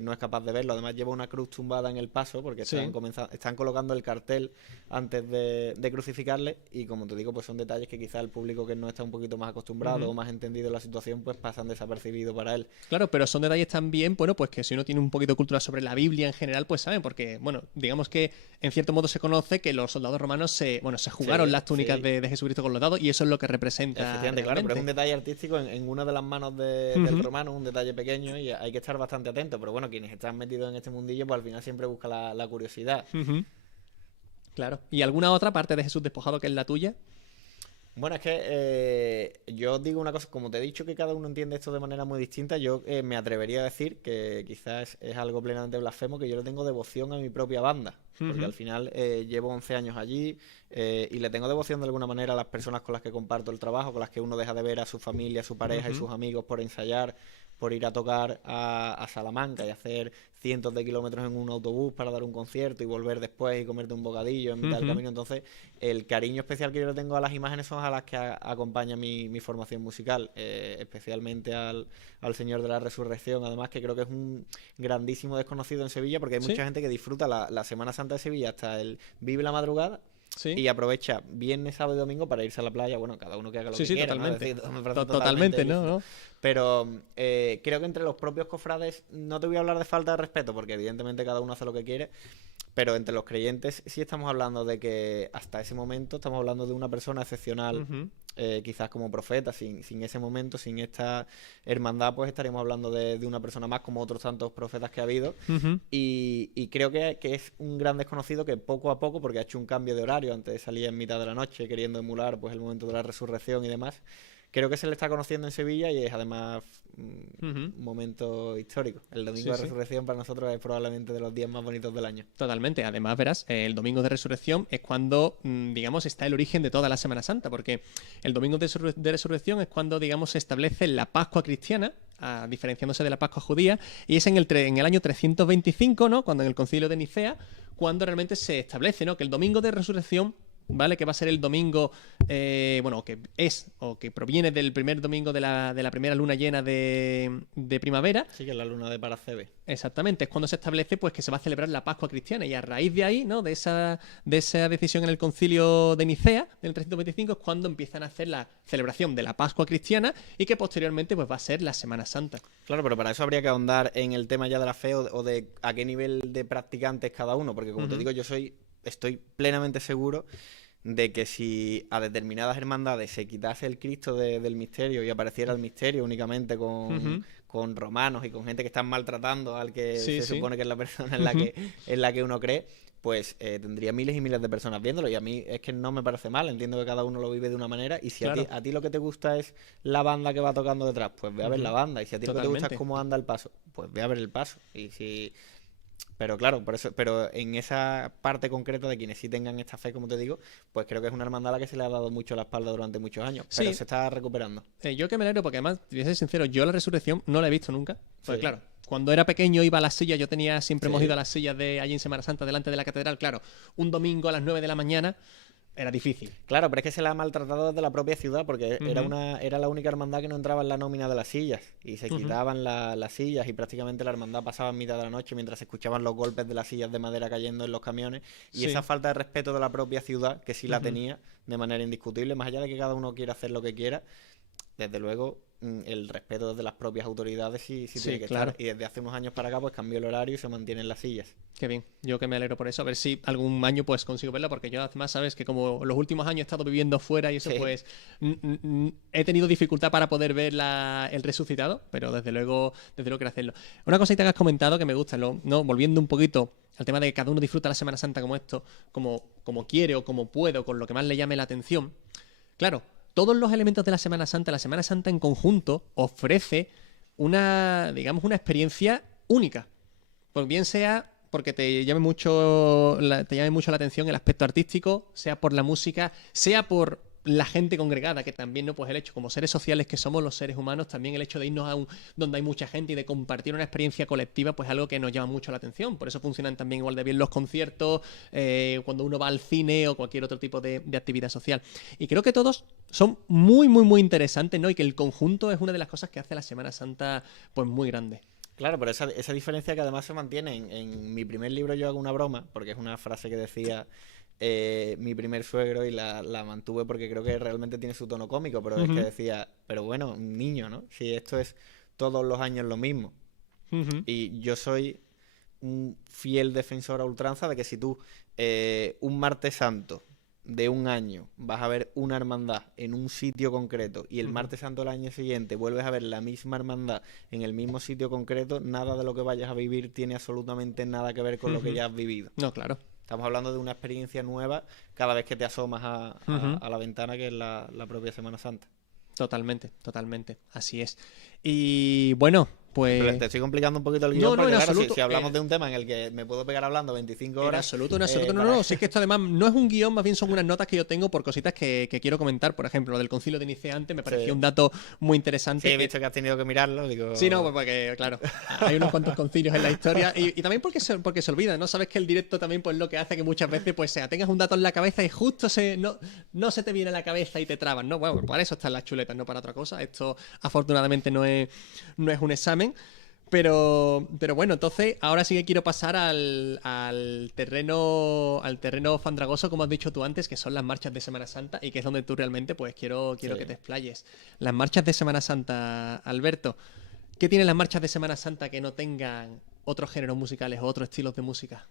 no es capaz de verlo. Además lleva una cruz tumbada en el paso, porque están colocando el cartel antes de crucificarle, y como te digo, pues son detalles que quizá el público que no está un poquito más acostumbrado o más entendido en la situación, pues pasan desapercibidos para él. Claro, pero son detalles también, bueno, pues que si uno tiene un poquito de cultura sobre la Biblia en general, pues saben, porque, bueno, digamos que en cierto modo se conoce que los soldados romanos se jugaron las túnicas de Jesucristo con los dados, y eso es lo que representa. Efectivamente, claro, pero es un detalle artístico en una de las manos del romano, un detalle pequeño, y hay que estar bastante atento. Pero bueno, quienes están metidos en este mundillo, pues al final siempre busca la curiosidad. Claro. ¿Y alguna otra parte de Jesús Despojado que es la tuya? Bueno, es que yo digo una cosa, como te he dicho que cada uno entiende esto de manera muy distinta, yo me atrevería a decir que quizás es algo plenamente blasfemo, que yo le tengo devoción a mi propia banda, porque al final llevo 11 años allí y le tengo devoción de alguna manera a las personas con las que comparto el trabajo, con las que uno deja de ver a su familia, a su pareja y sus amigos por ensayar, por ir a tocar a Salamanca y hacer cientos de kilómetros en un autobús para dar un concierto y volver después y comerte un bocadillo en mitad del camino. Entonces, el cariño especial que yo le tengo a las imágenes son a las que acompaña mi formación musical, especialmente al Señor de la Resurrección, además, que creo que es un grandísimo desconocido en Sevilla, porque hay mucha gente que disfruta la Semana Santa de Sevilla hasta el Vive la Madrugada. Sí. Y aprovecha viernes, sábado y domingo para irse a la playa. Bueno, cada uno que haga lo que quiera. Totalmente. ¿No? Es decir, totalmente, ¿no? Pero creo que entre los propios cofrades, no te voy a hablar de falta de respeto, porque evidentemente cada uno hace lo que quiere, pero entre los creyentes sí estamos hablando de que hasta ese momento estamos hablando de una persona excepcional, quizás como profeta. Sin ese momento, sin esta hermandad, pues estaríamos hablando de una persona más, como otros tantos profetas que ha habido. Y creo que es un gran desconocido que poco a poco, porque ha hecho un cambio de horario, antes salía en mitad de la noche queriendo emular pues el momento de la resurrección y demás. Creo que se le está conociendo en Sevilla y es además un momento histórico. El Domingo de Resurrección para nosotros es probablemente de los días más bonitos del año. Totalmente. Además, verás, el Domingo de Resurrección es cuando, digamos, está el origen de toda la Semana Santa, porque el Domingo de Resurrección es cuando, digamos, se establece la Pascua cristiana, diferenciándose de la Pascua judía, y es en el año 325, ¿no? Cuando en el Concilio de Nicea, cuando realmente se establece, ¿no? Que el Domingo de Resurrección ¿vale? Que va a ser el domingo, bueno, que es o que proviene del primer domingo de la primera luna llena de primavera. Sí, que es la luna de Paracebe. Exactamente, es cuando se establece pues que se va a celebrar la Pascua cristiana y a raíz de ahí, ¿no? De esa decisión en el concilio de Nicea del 325 es cuando empiezan a hacer la celebración de la Pascua cristiana y que posteriormente pues va a ser la Semana Santa. Claro, pero para eso habría que ahondar en el tema ya de la fe o de a qué nivel de practicantes cada uno, porque como te digo, estoy plenamente seguro de que si a determinadas hermandades se quitase el Cristo del misterio y apareciera el misterio únicamente con romanos y con gente que están maltratando al que se supone que es la persona en la que uno cree, pues tendría miles y miles de personas viéndolo, y a mí es que no me parece mal, entiendo que cada uno lo vive de una manera, y si a ti lo que te gusta es la banda que va tocando detrás, pues ve a ver la banda, y si a ti lo que te gusta es cómo anda el paso, pues ve a ver el paso, y si... Pero claro, pero en esa parte concreta de quienes sí tengan esta fe, como te digo, pues creo que es una hermandad a la que se le ha dado mucho la espalda durante muchos años, pero se está recuperando. Yo que me alegro, porque además, voy a ser sincero, yo la resurrección no la he visto nunca. Pues claro, cuando era pequeño iba a las sillas, yo siempre hemos ido a las sillas de allí en Semana Santa, delante de la catedral, claro, un domingo a las 9 de la mañana era difícil. Claro, pero es que se la ha maltratado desde la propia ciudad, porque era la única hermandad que no entraba en la nómina de las sillas, y se quitaban las sillas, y prácticamente la hermandad pasaba en mitad de la noche mientras se escuchaban los golpes de las sillas de madera cayendo en los camiones, y esa falta de respeto de la propia ciudad, que sí la tenía de manera indiscutible, más allá de que cada uno quiera hacer lo que quiera, desde luego el respeto desde las propias autoridades sí tiene que estar. Y desde hace unos años para acá pues cambió el horario y se mantienen las sillas. Qué bien, yo que me alegro por eso, a ver si algún año pues consigo verla, porque yo además sabes que como los últimos años he estado viviendo fuera y eso pues he tenido dificultad para poder ver el resucitado, pero desde luego quiero hacerlo. Una cosita que has comentado que me gusta, ¿no? Volviendo un poquito al tema de que cada uno disfruta la Semana Santa como esto, como quiere o como puede o con lo que más le llame la atención. Claro, todos los elementos de la Semana Santa en conjunto ofrece una experiencia única. Pues bien sea porque te llame mucho la atención el aspecto artístico, sea por la música, sea por la gente congregada, que también, ¿no? Pues el hecho, como seres sociales que somos los seres humanos, también el hecho de irnos a donde hay mucha gente y de compartir una experiencia colectiva, pues algo que nos llama mucho la atención. Por eso funcionan también igual de bien los conciertos, cuando uno va al cine o cualquier otro tipo de actividad social. Y creo que todos son muy, muy, muy interesantes, ¿no? Y que el conjunto es una de las cosas que hace la Semana Santa, pues muy grande. Claro, pero esa diferencia que además se mantiene en mi primer libro yo hago una broma, porque es una frase que decía mi primer suegro y la mantuve porque creo que realmente tiene su tono cómico, pero es que decía, pero bueno, un niño, ¿no? Si esto es todos los años lo mismo. Y yo soy un fiel defensor a ultranza de que si tú un martes santo de un año vas a ver una hermandad en un sitio concreto y el martes santo del año siguiente vuelves a ver la misma hermandad en el mismo sitio concreto, nada de lo que vayas a vivir tiene absolutamente nada que ver con lo que ya has vivido. No, claro. Estamos hablando de una experiencia nueva cada vez que te asomas a la ventana, que es la propia Semana Santa. Totalmente, totalmente. Así es. Y bueno, pues... Pero te estoy complicando un poquito el guión, porque claro, si hablamos de un tema en el que me puedo pegar hablando 25 horas... En absoluto. No. Si es que esto además no es un guión, más bien son unas notas que yo tengo por cositas que quiero comentar. Por ejemplo, lo del concilio de Nicea antes me pareció un dato muy interesante. Sí, he visto que has tenido que mirarlo, digo... Sí, no, pues porque, claro, hay unos cuantos concilios en la historia y también porque se olvida, ¿no? Sabes que el directo también pues lo que hace que muchas veces pues tengas un dato en la cabeza y justo no se te viene a la cabeza y te trabas, ¿no? Bueno, para eso están las chuletas, no para otra cosa. Esto afortunadamente no es un examen. Pero bueno, entonces ahora sí que quiero pasar al terreno fandragoso, como has dicho tú antes, que son las marchas de Semana Santa y que es donde tú realmente pues quiero que te explayes. Las marchas de Semana Santa, Alberto, ¿qué tienen las marchas de Semana Santa que no tengan otros géneros musicales o otros estilos de música?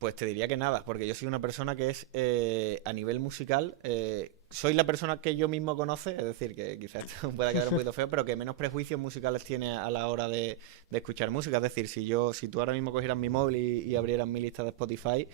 Pues te diría que nada, porque yo soy una persona que es, a nivel musical, soy la persona que yo mismo conoce, es decir, que quizás esto pueda quedar un poquito feo, pero que menos prejuicios musicales tiene a la hora de escuchar música. Es decir, si tú ahora mismo cogieras mi móvil y abrieras mi lista de Spotify,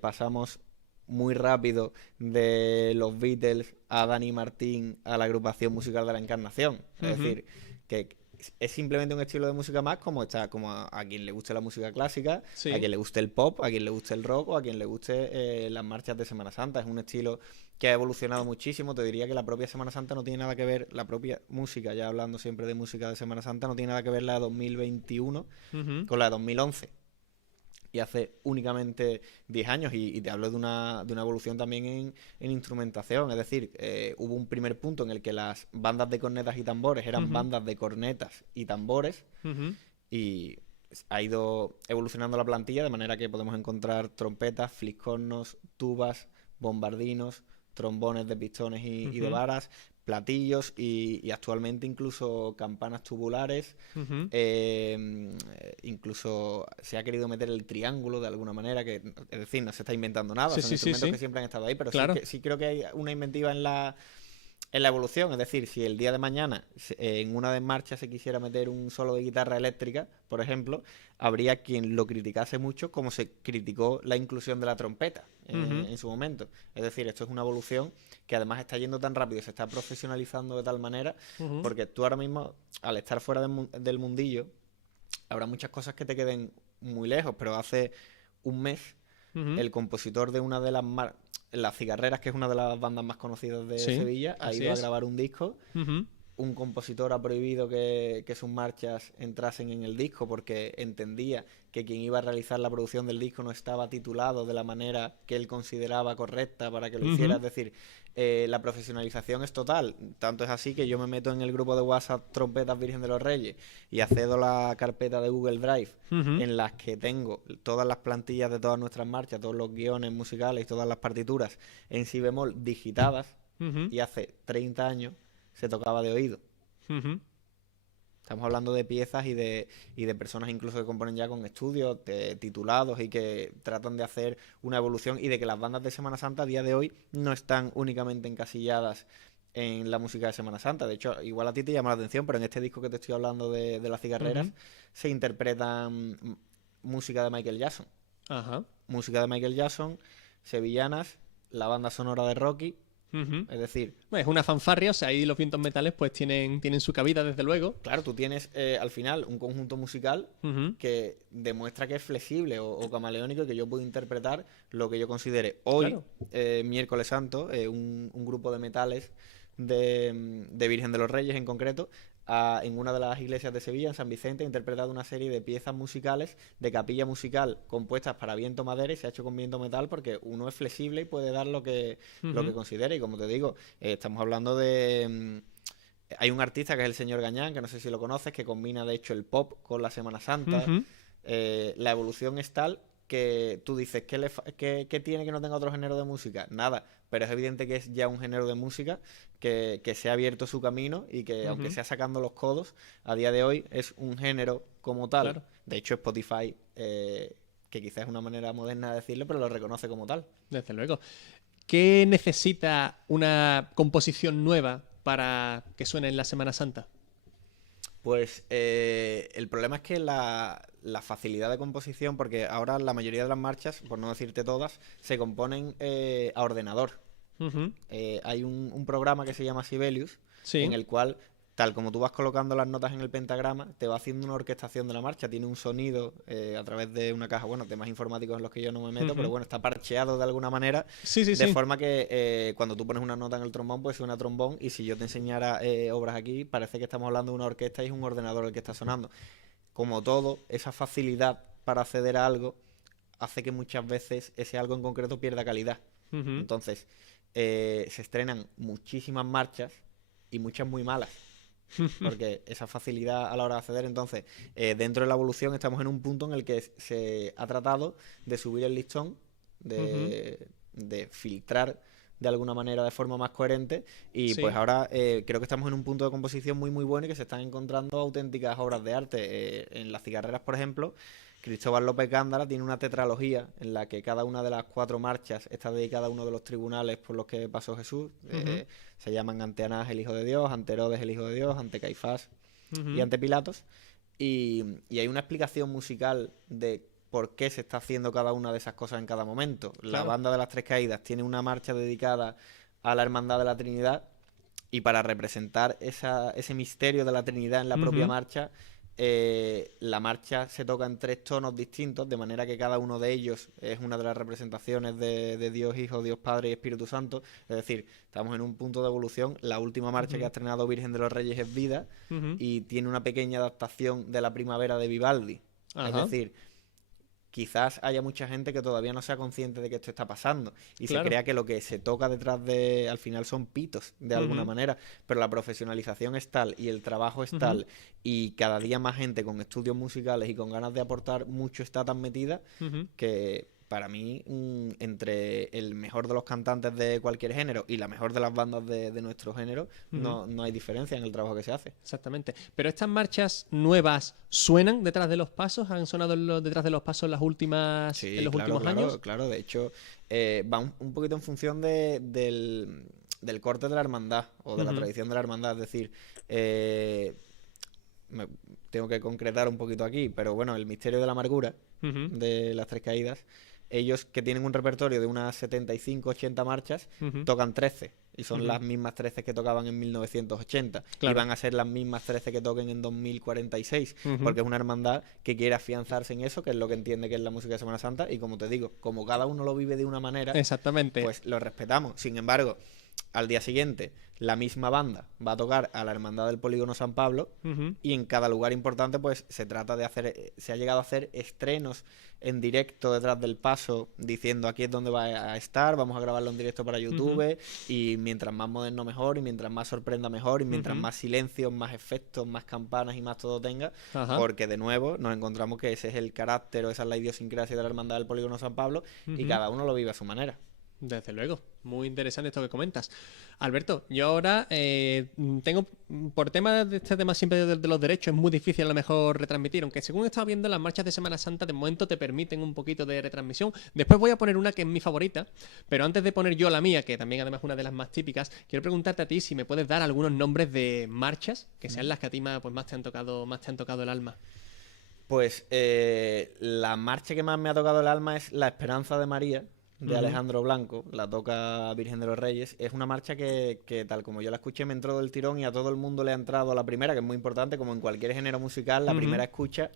pasamos muy rápido de los Beatles a Dani Martín a la agrupación musical de la Encarnación. Es decir, que es simplemente un estilo de música más como a quien le guste la música clásica, a quien le guste el pop, a quien le guste el rock o a quien le guste las marchas de Semana Santa. Es un estilo que ha evolucionado muchísimo. Te diría que la propia Semana Santa no tiene nada que ver, la propia música, ya hablando siempre de música de Semana Santa, no tiene nada que ver la de 2021 con la de 2011. y hace únicamente 10 años, y te hablo de una evolución también en instrumentación. Es decir, hubo un primer punto en el que las bandas de cornetas y tambores eran bandas de cornetas y tambores, y ha ido evolucionando la plantilla de manera que podemos encontrar trompetas, fliscornos, tubas, bombardinos, trombones de pistones y de varas, platillos y actualmente incluso campanas tubulares. Incluso se ha querido meter el triángulo de alguna manera, que es decir, no se está inventando nada, son instrumentos que siempre han estado ahí, pero claro, sí creo que hay una inventiva en la evolución. Es decir, si el día de mañana en una de marchas se quisiera meter un solo de guitarra eléctrica, por ejemplo, habría quien lo criticase mucho, como se criticó la inclusión de la trompeta en su momento. Es decir, esto es una evolución que además está yendo tan rápido, se está profesionalizando de tal manera, porque tú ahora mismo, al estar fuera del mundillo, habrá muchas cosas que te queden muy lejos, pero hace un mes el compositor de una de las Cigarreras, que es una de las bandas más conocidas de Sevilla, ha ido a grabar un disco. Un compositor ha prohibido que sus marchas entrasen en el disco porque entendía que quien iba a realizar la producción del disco no estaba titulado de la manera que él consideraba correcta para que lo hiciera. Es decir, la profesionalización es total. Tanto es así que yo me meto en el grupo de WhatsApp Trompetas Virgen de los Reyes y accedo a la carpeta de Google Drive en las que tengo todas las plantillas de todas nuestras marchas, todos los guiones musicales y todas las partituras en si bemol digitadas, y hace 30 años se tocaba de oído. Estamos hablando de piezas y de personas incluso que componen ya con estudios titulados y que tratan de hacer una evolución, y de que las bandas de Semana Santa a día de hoy no están únicamente encasilladas en la música de Semana Santa. De hecho, igual a ti te llama la atención, pero en este disco que te estoy hablando de las Cigarreras se interpretan música de Michael Jackson. Música de Michael Jackson, sevillanas, la banda sonora de Rocky. Es decir, es una fanfarria, o sea, ahí los vientos metales pues tienen su cabida, desde luego. Claro, tú tienes al final un conjunto musical que demuestra que es flexible o camaleónico, y que yo puedo interpretar lo que yo considere. Hoy, miércoles santo, un grupo de metales de Virgen de los Reyes en concreto, en una de las iglesias de Sevilla, en San Vicente, ha interpretado una serie de piezas musicales de capilla musical compuestas para viento madera, y se ha hecho con viento metal porque uno es flexible y puede dar lo que considere. Y como te digo, estamos hablando de... hay un artista que es el señor Gañán, que no sé si lo conoces, que combina de hecho el pop con la Semana Santa. La evolución es tal que tú dices, ¿qué tiene que no tenga otro género de música? Nada, pero es evidente que es ya un género de música que se ha abierto su camino, y que aunque sea sacando los codos, a día de hoy es un género como tal. Claro. De hecho, Spotify, que quizás es una manera moderna de decirlo, pero lo reconoce como tal. Desde luego. ¿Qué necesita una composición nueva para que suene en la Semana Santa? Pues el problema es que la facilidad de composición, porque ahora la mayoría de las marchas, por no decirte todas, se componen a ordenador. Hay un programa que se llama Sibelius, en el cual, tal como tú vas colocando las notas en el pentagrama, te va haciendo una orquestación de la marcha. Tiene un sonido a través de una caja, bueno, temas informáticos en los que yo no me meto, pero bueno, está parcheado de alguna manera, de forma que cuando tú pones una nota en el trombón, pues suena trombón, y si yo te enseñara obras aquí, parece que estamos hablando de una orquesta y es un ordenador el que está sonando. Como todo, esa facilidad para acceder a algo hace que muchas veces ese algo en concreto pierda calidad. Entonces, se estrenan muchísimas marchas y muchas muy malas, porque esa facilidad a la hora de acceder. Entonces, dentro de la evolución estamos en un punto en el que se ha tratado de subir el listón, de filtrar de alguna manera de forma más coherente, y pues ahora creo que estamos en un punto de composición muy muy bueno, y que se están encontrando auténticas obras de arte. En las Cigarreras, por ejemplo, Cristóbal López Gándara tiene una tetralogía en la que cada una de las 4 marchas está dedicada a uno de los tribunales por los que pasó Jesús. Se llaman ante Anás el Hijo de Dios, ante Herodes el Hijo de Dios, ante Caifás y ante Pilatos. Y hay una explicación musical de por qué se está haciendo cada una de esas cosas en cada momento. Claro. La banda de las Tres Caídas tiene una marcha dedicada a la Hermandad de la Trinidad, y para representar ese misterio de la Trinidad en la propia marcha, la marcha se toca en 3 tonos distintos, de manera que cada uno de ellos es una de las representaciones de Dios Hijo, Dios Padre y Espíritu Santo. Es decir, estamos en un punto de evolución. La última marcha que ha estrenado Virgen de los Reyes es Vida, y tiene una pequeña adaptación de la Primavera de Vivaldi. Es decir, quizás haya mucha gente que todavía no sea consciente de que esto está pasando y Claro. se crea que lo que se toca detrás de, al final son pitos, de alguna manera, pero la profesionalización es tal y el trabajo es tal y cada día más gente con estudios musicales y con ganas de aportar mucho está tan metida que para mí, entre el mejor de los cantantes de cualquier género y la mejor de las bandas de nuestro género, no hay diferencia en el trabajo que se hace. Exactamente. Pero estas marchas nuevas suenan detrás de los pasos, han sonado detrás de los pasos en los últimos años. Claro. De hecho, va un poquito en función del corte de la hermandad o de la tradición de la hermandad. Es decir, tengo que concretar un poquito aquí, pero bueno, el Misterio de la Amargura de las Tres Caídas, ellos que tienen un repertorio de unas 75, 80 marchas, tocan 13. Y son las mismas 13 que tocaban en 1980. Claro. Y van a ser las mismas 13 que toquen en 2046. Porque es una hermandad que quiere afianzarse en eso, que es lo que entiende que es la música de Semana Santa. Y como te digo, como cada uno lo vive de una manera, exactamente, pues lo respetamos. Sin embargo, al día siguiente, la misma banda va a tocar a la Hermandad del Polígono San Pablo y en cada lugar importante pues se trata de hacer, se ha llegado a hacer estrenos en directo detrás del paso diciendo aquí es donde va a estar, vamos a grabarlo en directo para YouTube y mientras más moderno mejor y mientras más sorprenda mejor y mientras más silencios, más efectos, más campanas y más todo tenga, porque de nuevo nos encontramos que ese es el carácter o esa es la idiosincrasia de la Hermandad del Polígono San Pablo y cada uno lo vive a su manera. Desde luego, muy interesante esto que comentas. Alberto, yo ahora tengo, por tema de este tema siempre de los derechos, es muy difícil a lo mejor retransmitir, aunque según he estado viendo las marchas de Semana Santa, de momento te permiten un poquito de retransmisión. Después voy a poner una que es mi favorita, pero antes de poner yo la mía, que también además es una de las más típicas, quiero preguntarte a ti si me puedes dar algunos nombres de marchas que sean las que a ti más te han tocado el alma. Pues la marcha que más me ha tocado el alma es La Esperanza de María, de Alejandro Blanco, la toca Virgen de los Reyes. Es una marcha que tal como yo la escuché me entró del tirón y a todo el mundo le ha entrado a la primera, que es muy importante, como en cualquier género musical, la primera escucha,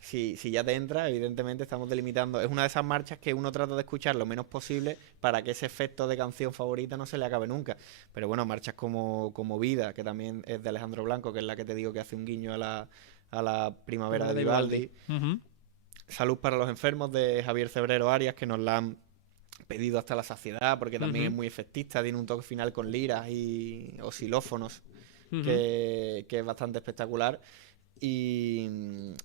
si ya te entra, evidentemente estamos delimitando. Es una de esas marchas que uno trata de escuchar lo menos posible para que ese efecto de canción favorita no se le acabe nunca. Pero bueno, marchas como Vida, que también es de Alejandro Blanco, que es la que te digo que hace un guiño a la primavera de Vivaldi. Salud para los enfermos, de Javier Cebrero Arias, que nos la han pedido hasta la saciedad, porque también es muy efectista, tiene un toque final con liras o xilófonos que es bastante espectacular. Y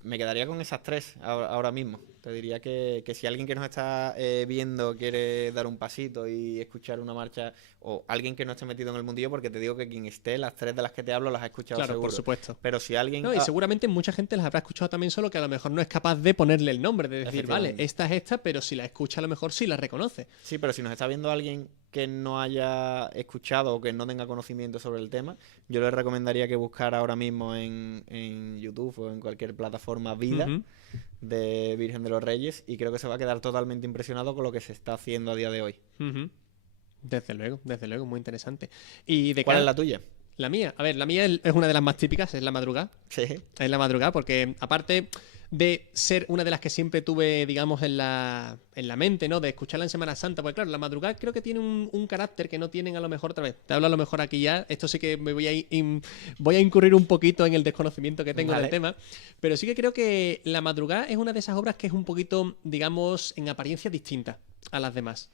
me quedaría con esas tres ahora mismo. Te diría que si alguien que nos está viendo quiere dar un pasito y escuchar una marcha, o alguien que no esté metido en el mundillo, porque te digo que quien esté, las tres de las que te hablo las ha escuchado claro, seguro. por supuesto. Pero si alguien... No, y seguramente mucha gente las habrá escuchado también, solo que a lo mejor no es capaz de ponerle el nombre, de decir, vale, esta es esta, pero si la escucha a lo mejor sí la reconoce. Sí, pero si nos está viendo alguien que no haya escuchado o que no tenga conocimiento sobre el tema, yo le recomendaría que buscara ahora mismo en YouTube o en cualquier plataforma Vida de Virgen de los Reyes, y creo que se va a quedar totalmente impresionado con lo que se está haciendo a día de hoy. Desde luego, muy interesante. ¿Y cuál es la tuya? La mía, a ver, la mía es una de las más típicas, es La Madrugada. Sí. Es La Madrugada porque aparte de ser una de las que siempre tuve, digamos, en la mente, ¿no? De escucharla en Semana Santa, porque claro, La Madrugada creo que tiene un carácter que no tienen a lo mejor otra vez. Te hablo a lo mejor aquí ya, esto sí que me voy a incurrir un poquito en el desconocimiento que tengo del tema, pero sí que creo que La Madrugada es una de esas obras que es un poquito, digamos, en apariencia distinta a las demás.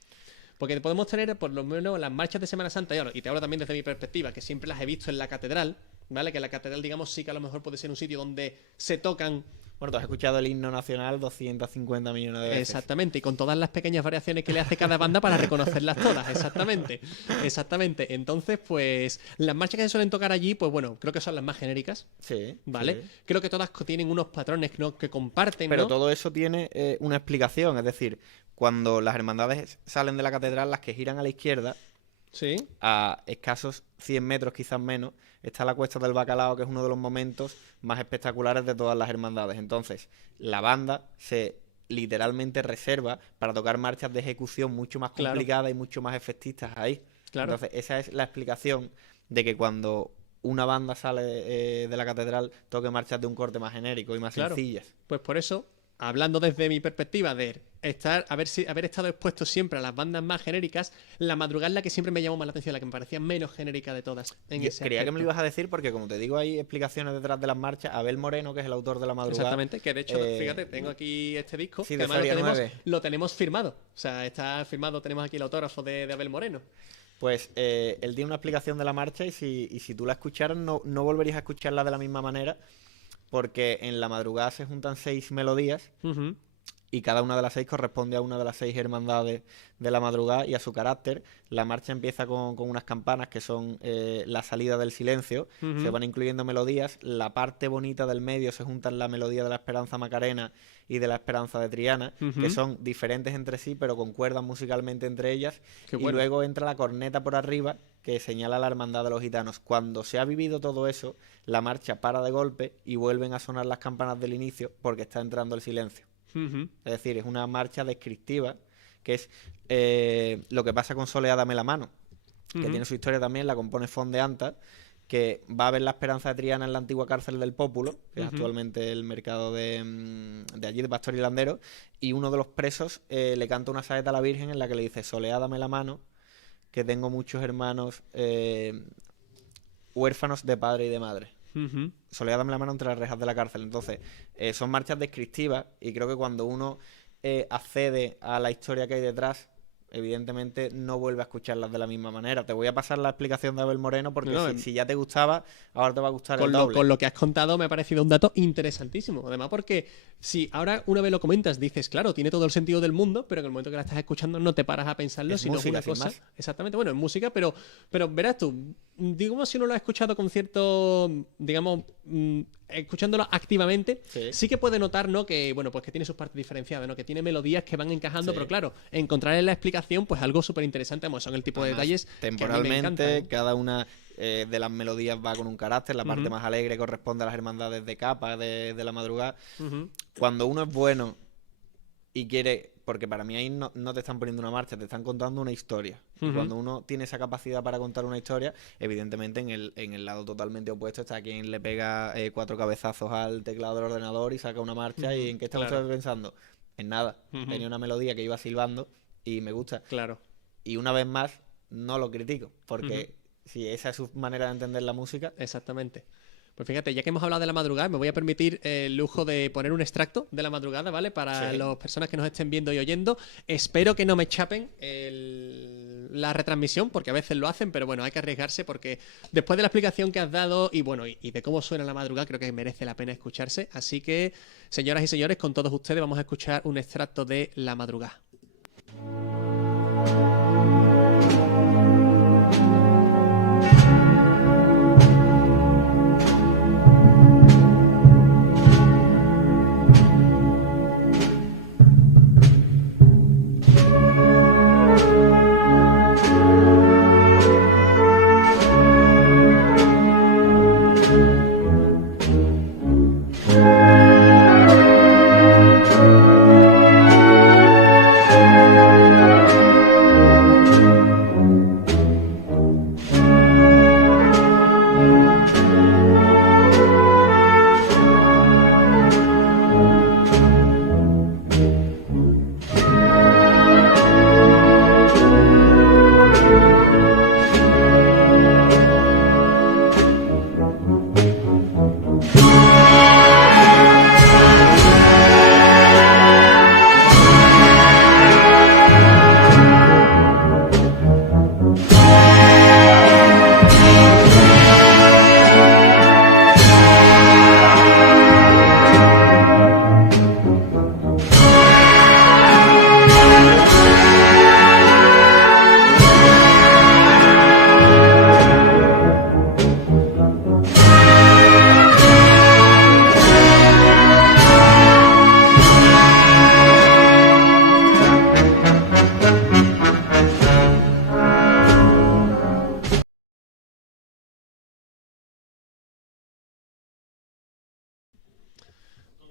Porque podemos tener, por lo menos, las marchas de Semana Santa, y te hablo también desde mi perspectiva, que siempre las he visto en la catedral, ¿vale? Que la catedral, digamos, sí que a lo mejor puede ser un sitio donde se tocan... Bueno, tú has escuchado el himno nacional 250 millones de veces. Exactamente, y con todas las pequeñas variaciones que le hace cada banda para reconocerlas todas, exactamente. Entonces, pues, las marchas que se suelen tocar allí, pues bueno, creo que son las más genéricas. Sí. ¿Vale? Sí. Creo que todas tienen unos patrones, ¿no?, que comparten, Pero ¿no? todo eso tiene una explicación, es decir, cuando las hermandades salen de la catedral, las que giran a la izquierda, sí, a escasos 100 metros, quizás menos, está la Cuesta del Bacalao, que es uno de los momentos más espectaculares de todas las hermandades. Entonces, la banda se literalmente reserva para tocar marchas de ejecución mucho más complicadas y mucho más efectistas ahí. Claro. Entonces, esa es la explicación de que cuando una banda sale de la catedral toque marchas de un corte más genérico y más sencillas. Pues por eso hablando desde mi perspectiva de haber estado expuesto siempre a las bandas más genéricas, La Madrugada es la que siempre me llamó más la atención, la que me parecía menos genérica de todas. Creía que me lo ibas a decir porque, como te digo, hay explicaciones detrás de las marchas. Abel Moreno, que es el autor de La Madrugada. Exactamente, que de hecho, fíjate, tengo aquí este disco, sí, que de además Feria lo tenemos firmado. O sea, está firmado, tenemos aquí el autógrafo de Abel Moreno. Pues él tiene una explicación de la marcha y si tú la escucharas no volverías a escucharla de la misma manera, porque en La Madrugada se juntan 6 melodías y cada una de las 6 corresponde a una de las 6 hermandades de La Madrugada y a su carácter. La marcha empieza con unas campanas que son la salida del silencio, se van incluyendo melodías, la parte bonita del medio se juntan la melodía de la Esperanza Macarena y de la Esperanza de Triana, que son diferentes entre sí, pero concuerdan musicalmente entre ellas. Qué bueno. Y luego entra la corneta por arriba, que señala la hermandad de los gitanos. Cuando se ha vivido todo eso, la marcha para de golpe y vuelven a sonar las campanas del inicio porque está entrando el silencio. Es decir, es una marcha descriptiva, que es lo que pasa con Soleá dame la mano, que tiene su historia también, la compone Fondeanta, que va a ver la Esperanza de Triana en la antigua cárcel del Pópulo, que es actualmente el mercado de allí, de Pastor y Landero, y uno de los presos le canta una saeta a la Virgen en la que le dice: Soleá dame la mano, que tengo muchos hermanos huérfanos de padre y de madre. Soleá dame la mano entre las rejas de la cárcel. Entonces, son marchas descriptivas y creo que cuando uno accede a la historia que hay detrás, evidentemente no vuelve a escucharlas de la misma manera. Te voy a pasar la explicación de Abel Moreno porque si ya te gustaba, ahora te va a gustar el doble. Con lo que has contado me ha parecido un dato interesantísimo. Además porque si ahora una vez lo comentas, dices, claro, tiene todo el sentido del mundo, pero en el momento que la estás escuchando no te paras a pensarlo, sino música, es una cosa... Más. Exactamente, bueno, es música, pero verás tú, digamos, si uno lo ha escuchado con cierto, digamos, escuchándolo activamente, sí que puede notar, ¿no? Que, bueno, pues que tiene sus partes diferenciadas, ¿no? Que tiene melodías que van encajando, pero claro, encontrar en la explicación, pues algo súper interesante, vamos, son el tipo de detalles temporalmente, que a mí me encantan. Cada una de las melodías va con un carácter, la parte más alegre corresponde a las hermandades de capa de La Madrugada. Cuando uno es bueno y quiere, porque para mí ahí no te están poniendo una marcha, te están contando una historia. Y cuando uno tiene esa capacidad para contar una historia, evidentemente en el lado totalmente opuesto está quien le pega 4 cabezazos al teclado del ordenador y saca una marcha. ¿Y en qué estamos pensando? En nada. Tenía una melodía que iba silbando y me gusta. Claro. Y una vez más, no lo critico, porque si esa es su manera de entender la música. Exactamente. Pues fíjate, ya que hemos hablado de La Madrugada, me voy a permitir el lujo de poner un extracto de La Madrugada, ¿vale? Para las personas que nos estén viendo y oyendo. Espero que no me chapen la retransmisión, porque a veces lo hacen, pero bueno, hay que arriesgarse porque después de la explicación que has dado y bueno, y de cómo suena La Madrugada, creo que merece la pena escucharse. Así que, señoras y señores, con todos ustedes vamos a escuchar un extracto de La Madrugada.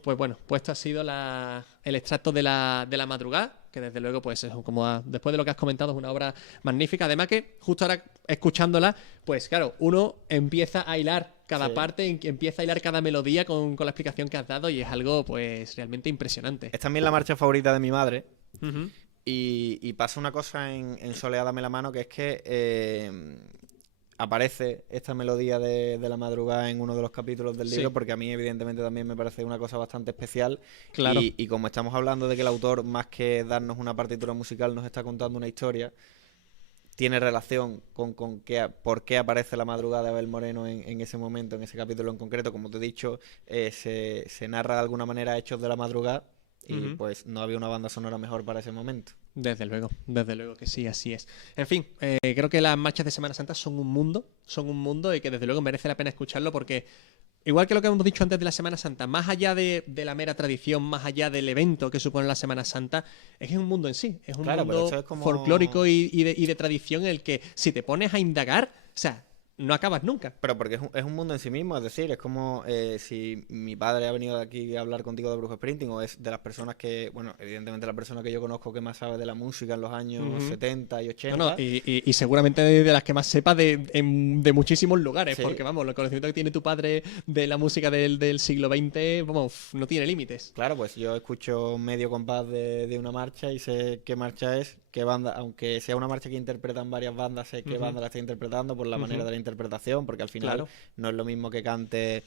Pues bueno, pues esto ha sido el extracto de la Madrugada, que desde luego, pues es como después de lo que has comentado, es una obra magnífica. Además que, justo ahora escuchándola, pues claro, uno empieza a hilar cada Sí. parte, empieza a hilar cada melodía con la explicación que has dado y es algo pues realmente impresionante. Es también la marcha favorita de mi madre. Ujú. Y pasa una cosa en Soledad dame la mano, que es que aparece esta melodía de la madrugada en uno de los capítulos del Sí, libro, porque a mí evidentemente también me parece una cosa bastante especial. claro. Y como estamos hablando de que el autor, más que darnos una partitura musical, nos está contando una historia, tiene relación con por qué aparece la madrugada de Abel Moreno en ese momento, en ese capítulo en concreto. Como te he dicho, se narra de alguna manera hechos de la madrugada y Ujú. pues no había una banda sonora mejor para ese momento. Desde luego que sí, así es. En fin, creo que las marchas de Semana Santa son un mundo y que desde luego merece la pena escucharlo porque, igual que lo que hemos dicho antes de la Semana Santa, más allá de la mera tradición, más allá del evento que supone la Semana Santa, es que es un mundo en sí, es un Claro, pero eso mundo es como... folclórico y de tradición en el que si te pones a indagar, o sea, no acabas nunca. Pero porque es un mundo en sí mismo, es decir, es como si mi padre ha venido de aquí a hablar contigo de Brujo Sprinting, o es de las personas que, bueno, evidentemente la persona que yo conozco que más sabe de la música en los años Ujú. 70 y No, no, 80. y seguramente de las que más sepa de muchísimos lugares, Sí, porque vamos, el conocimiento que tiene tu padre de la música del siglo XX, vamos, no tiene límites. claro, pues yo escucho medio compás de una marcha y sé qué marcha es, qué banda, aunque sea una marcha que interpretan varias bandas, sé qué Ujú, banda la está interpretando por la manera ujú, de la interpretación, porque al final claro. no es lo mismo que cante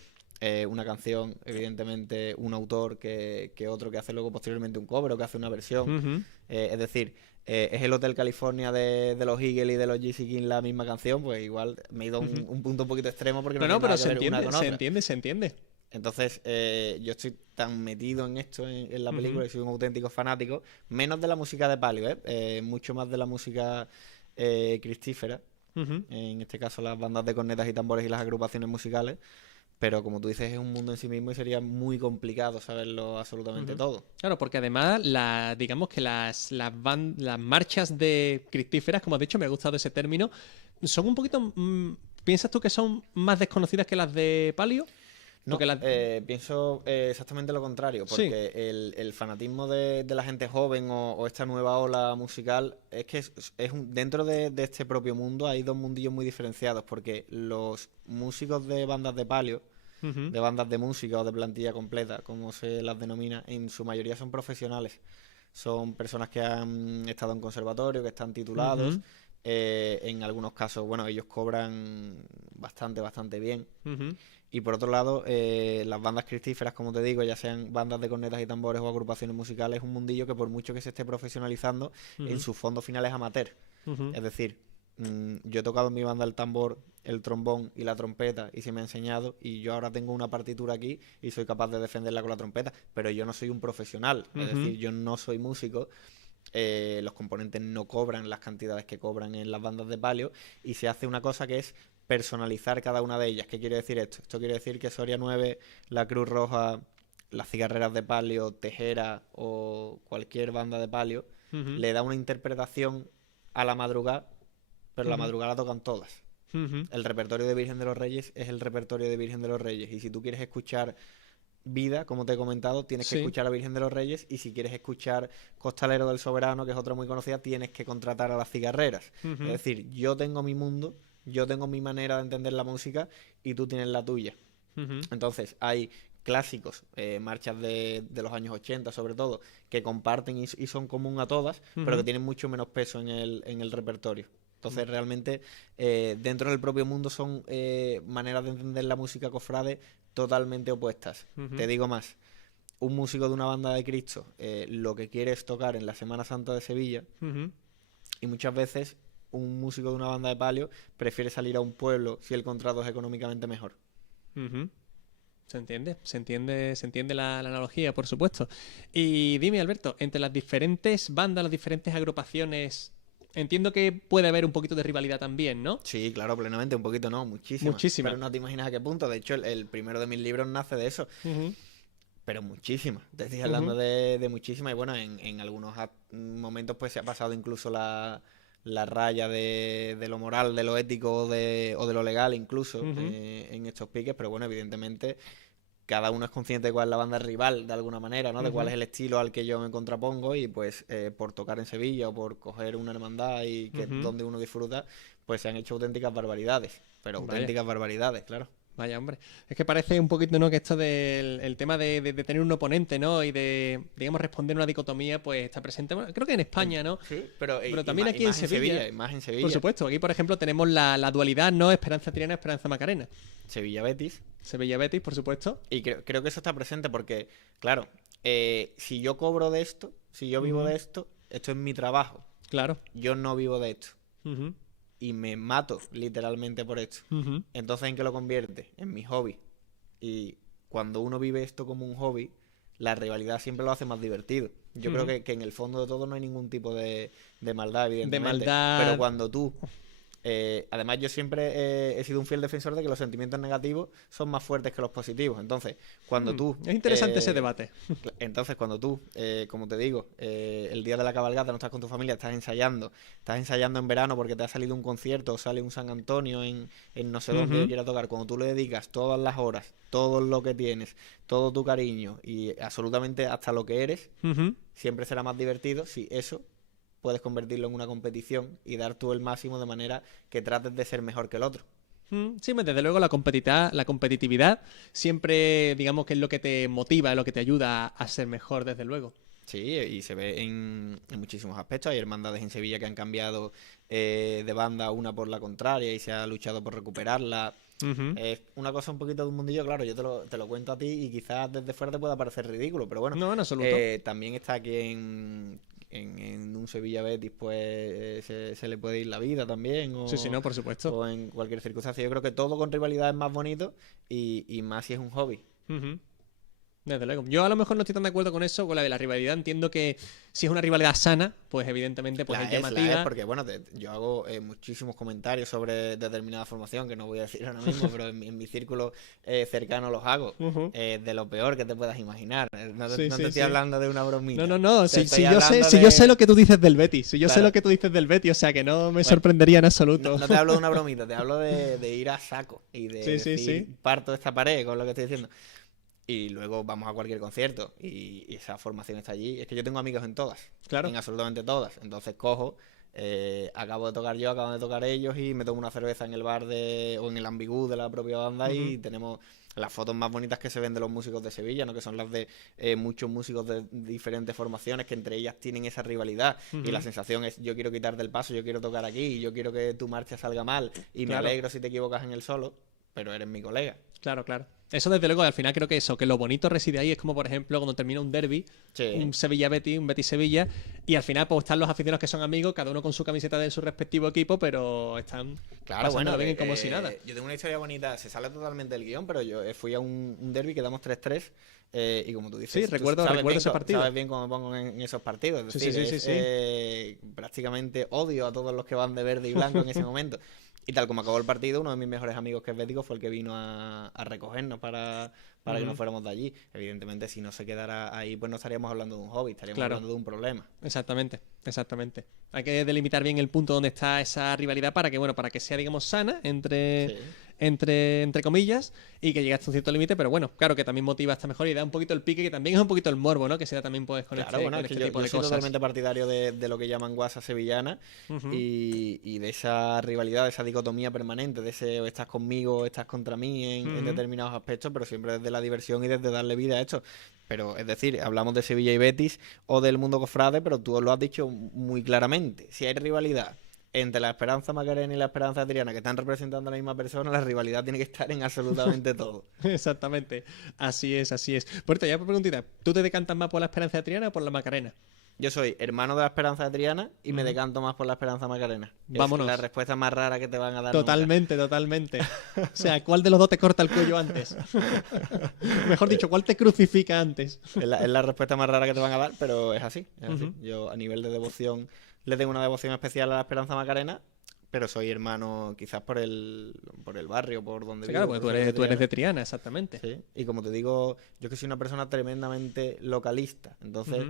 una canción, evidentemente, un autor que otro que hace luego posteriormente un cover o que hace una versión. Ujú. Es decir, es el Hotel California de los Eagles y de los GC King la misma canción, pues igual me he ido a Ujú. un punto un poquito extremo porque no No, no, tiene nada pero que se ver una entiende, con se otra. entiende, se entiende. Entonces, yo estoy tan metido en esto, en la Ujú, película, y soy un auténtico fanático, menos de la música de Palio, mucho más de la música cristífera, ujú. en este caso las bandas de cornetas y tambores y las agrupaciones musicales, pero como tú dices, es un mundo en sí mismo y sería muy complicado saberlo absolutamente Ujú. todo. Claro, porque además, digamos que las marchas de Cristíferas, como has dicho, me ha gustado ese término, son un poquito. ¿Piensas tú que son más desconocidas que las de Palio? No, Porque las. pienso exactamente lo contrario, Sí. porque el fanatismo de la gente joven o esta nueva ola musical es que dentro de este propio mundo hay dos mundillos muy diferenciados, porque los músicos de bandas de palio, Ujú, de bandas de música o de plantilla completa, como se las denomina, en su mayoría son profesionales. Son personas que han estado en conservatorio, que están titulados. ujú, En algunos casos, bueno, ellos cobran bastante bien. ujú, Y por otro lado, las bandas cristíferas, como te digo, ya sean bandas de cornetas y tambores o agrupaciones musicales, es un mundillo que por mucho que se esté profesionalizando, en ujú, su fondo final es amateur. ujú, Es decir, yo he tocado en mi banda el tambor, el trombón y la trompeta y se me ha enseñado y yo ahora tengo una partitura aquí y soy capaz de defenderla con la trompeta, pero yo no soy un profesional, es ujú, decir, yo no soy músico. Los componentes no cobran las cantidades que cobran en las bandas de palio y se hace una cosa que es personalizar cada una de ellas. ¿Qué quiere decir esto? Esto quiere decir que Soria 9, la Cruz Roja, las cigarreras de palio, Tejera o cualquier banda de palio ujú, le da una interpretación a la madrugada, pero la ujú, madrugada la tocan todas. ujú, El repertorio de Virgen de los Reyes es el repertorio de Virgen de los Reyes y si tú quieres escuchar Vida, como te he comentado, tienes que sí. escuchar a Virgen de los Reyes y si quieres escuchar Costalero del Soberano, que es otra muy conocida, tienes que contratar a las cigarreras. Es Ujú, decir, yo tengo mi mundo, yo tengo mi manera de entender la música y tú tienes la tuya. ujú, Entonces, hay clásicos, marchas de los años 80 sobre todo, que comparten y son común a todas, pero que ujú. tienen mucho menos peso en el repertorio. Entonces, realmente, dentro del propio mundo son maneras de entender la música cofrade totalmente opuestas. Te Ujú, digo más, un músico de una banda de Cristo lo que quiere es tocar en la Semana Santa de Sevilla ujú, y muchas veces un músico de una banda de palio prefiere salir a un pueblo si el contrato es económicamente mejor. ujú. Se entiende la analogía, por supuesto. Y dime, Alberto, entre las diferentes bandas, las diferentes agrupaciones, entiendo que puede haber un poquito de rivalidad también, ¿no? Sí, claro, plenamente, un poquito no, muchísima. Muchísima. Pero no te imaginas a qué punto. De hecho, el primero de mis libros nace de eso. Ujú, Pero muchísima. Te estoy hablando ujú, de muchísima. Y bueno, en algunos momentos pues se ha pasado incluso la raya de lo moral, de lo ético o de lo legal incluso ujú, en estos piques. Pero bueno, evidentemente cada uno es consciente de cuál es la banda rival de alguna manera, ¿no? De cuál ujú, es el estilo al que yo me contrapongo y pues por tocar en Sevilla o por coger una hermandad y que ujú. donde uno disfruta, pues se han hecho auténticas barbaridades, pero Vaya, auténticas barbaridades, claro. Vaya, hombre. Es que parece un poquito, ¿no? Que esto del el tema de tener un oponente, ¿no? Y de, digamos, responder a una dicotomía, pues está presente. Bueno, creo que en España, ¿no? Sí, pero También aquí en Sevilla. Y más en Sevilla. Por supuesto. Aquí, por ejemplo, tenemos la dualidad, ¿no? Esperanza Triana, Esperanza Macarena. Sevilla-Betis. Sevilla-Betis, por supuesto. Y creo que eso está presente porque, claro, si yo cobro de esto, si yo vivo de esto es mi trabajo. Claro. Yo no vivo de esto. Ujú. Y me mato literalmente por esto. Ujú. Entonces, ¿en qué lo convierte? En mi hobby. Y cuando uno vive esto como un hobby, la rivalidad siempre lo hace más divertido. Yo creo que en el fondo de todo no hay ningún tipo de maldad, evidentemente. De maldad. Pero cuando tú... además, yo siempre he sido un fiel defensor de que los sentimientos negativos son más fuertes que los positivos. Entonces, cuando tú... Es interesante ese debate. Entonces, cuando tú, como te digo, el día de la cabalgata no estás con tu familia, estás ensayando en verano porque te ha salido un concierto o sale un San Antonio en no sé dónde yo quiera tocar, cuando tú le dedicas todas las horas, todo lo que tienes, todo tu cariño y absolutamente hasta lo que eres, siempre será más divertido si eso puedes convertirlo en una competición y dar tú el máximo de manera que trates de ser mejor que el otro. Sí, desde luego la competitividad siempre, digamos, que es lo que te motiva, lo que te ayuda a ser mejor, desde luego. Sí, y se ve en muchísimos aspectos. Hay hermandades en Sevilla que han cambiado de banda una por la contraria y se ha luchado por recuperarla. Es una cosa un poquito de un mundillo, claro, yo te lo cuento a ti y quizás desde fuera te pueda parecer ridículo, pero bueno, no, en absoluto. También está aquí en un Sevilla-Betis, pues se le puede ir la vida también. O, sí, no, por supuesto. O en cualquier circunstancia. Yo creo que todo con rivalidad es más bonito y más si es un hobby. Desde luego. Yo a lo mejor no estoy tan de acuerdo con eso, con la de la rivalidad. Entiendo que si es una rivalidad sana, pues evidentemente pues es llamativa. Porque bueno, yo hago muchísimos comentarios sobre determinada formación, que no voy a decir ahora mismo, pero en mi círculo cercano los hago. De lo peor que te puedas imaginar. No te estoy hablando de una bromita. No. Si yo sé lo que tú dices del Betis. Si yo sé lo que tú dices del Betis, o sea que no me sorprendería en absoluto. No te hablo de una bromita, te hablo de ir a saco y de decir, parto esta pared con lo que estoy diciendo. Y luego vamos a cualquier concierto y esa formación está allí. Es que yo tengo amigos en todas, en absolutamente todas. Entonces cojo, acabo de tocar yo, acaban de tocar ellos y me tomo una cerveza en el bar o en el ambigú de la propia banda y tenemos las fotos más bonitas que se ven de los músicos de Sevilla, ¿no? Que son las de muchos músicos de diferentes formaciones que entre ellas tienen esa rivalidad y la sensación es yo quiero quitarte el paso, yo quiero tocar aquí y yo quiero que tu marcha salga mal y me alegro si te equivocas en el solo, pero eres mi colega. Claro. Eso desde luego, al final creo que lo bonito reside ahí. Es como, por ejemplo, cuando termina un derbi, un Sevilla-Betis, un Betis-Sevilla, y al final pues están los aficionados que son amigos, cada uno con su camiseta de su respectivo equipo, pero están pasándolo bien como si nada. Yo tengo una historia bonita, se sale totalmente del guión, pero yo fui a un derbi, quedamos 3-3, y como tú dices, recuerdo ese partido. Sabes bien cómo me pongo en esos partidos. Es decir, prácticamente odio a todos los que van de verde y blanco en ese momento. Y tal como acabó el partido, uno de mis mejores amigos que es bético fue el que vino a recogernos para que nos fuéramos de allí. Evidentemente, si no se quedara ahí, pues no estaríamos hablando de un hobby, estaríamos hablando de un problema. Exactamente. Hay que delimitar bien el punto donde está esa rivalidad para que sea, digamos, sana entre comillas, y que llegue hasta un cierto límite, pero bueno, claro que también motiva hasta mejor y da un poquito el pique, que también es un poquito el morbo, ¿no? Que se da también pues con este tipo de cosas. Yo soy totalmente partidario de lo que llaman guasa sevillana y de esa rivalidad, de esa dicotomía permanente, de ese estás conmigo, estás contra mí en determinados aspectos, pero siempre desde la diversión y desde darle vida a esto. Pero, es decir, hablamos de Sevilla y Betis o del mundo cofrade, pero tú lo has dicho muy claramente. Si hay rivalidad entre la Esperanza Macarena y la Esperanza Triana, que están representando a la misma persona, la rivalidad tiene que estar en absolutamente todo. Exactamente. Así es. Por cierto, ya por preguntita, ¿tú te decantas más por la Esperanza Triana o por la Macarena? Yo soy hermano de la Esperanza de Triana y me decanto más por la Esperanza Macarena. Vámonos. Es la respuesta más rara que te van a dar. Totalmente. O sea, ¿cuál de los dos te corta el cuello antes? Mejor dicho, ¿cuál te crucifica antes? Es la respuesta más rara que te van a dar, pero es así. Yo, a nivel de devoción, le tengo una devoción especial a la Esperanza Macarena, pero soy hermano quizás por el barrio, por donde vivo. Claro, porque tú eres de Triana, exactamente. Sí, y como te digo, yo que soy una persona tremendamente localista, entonces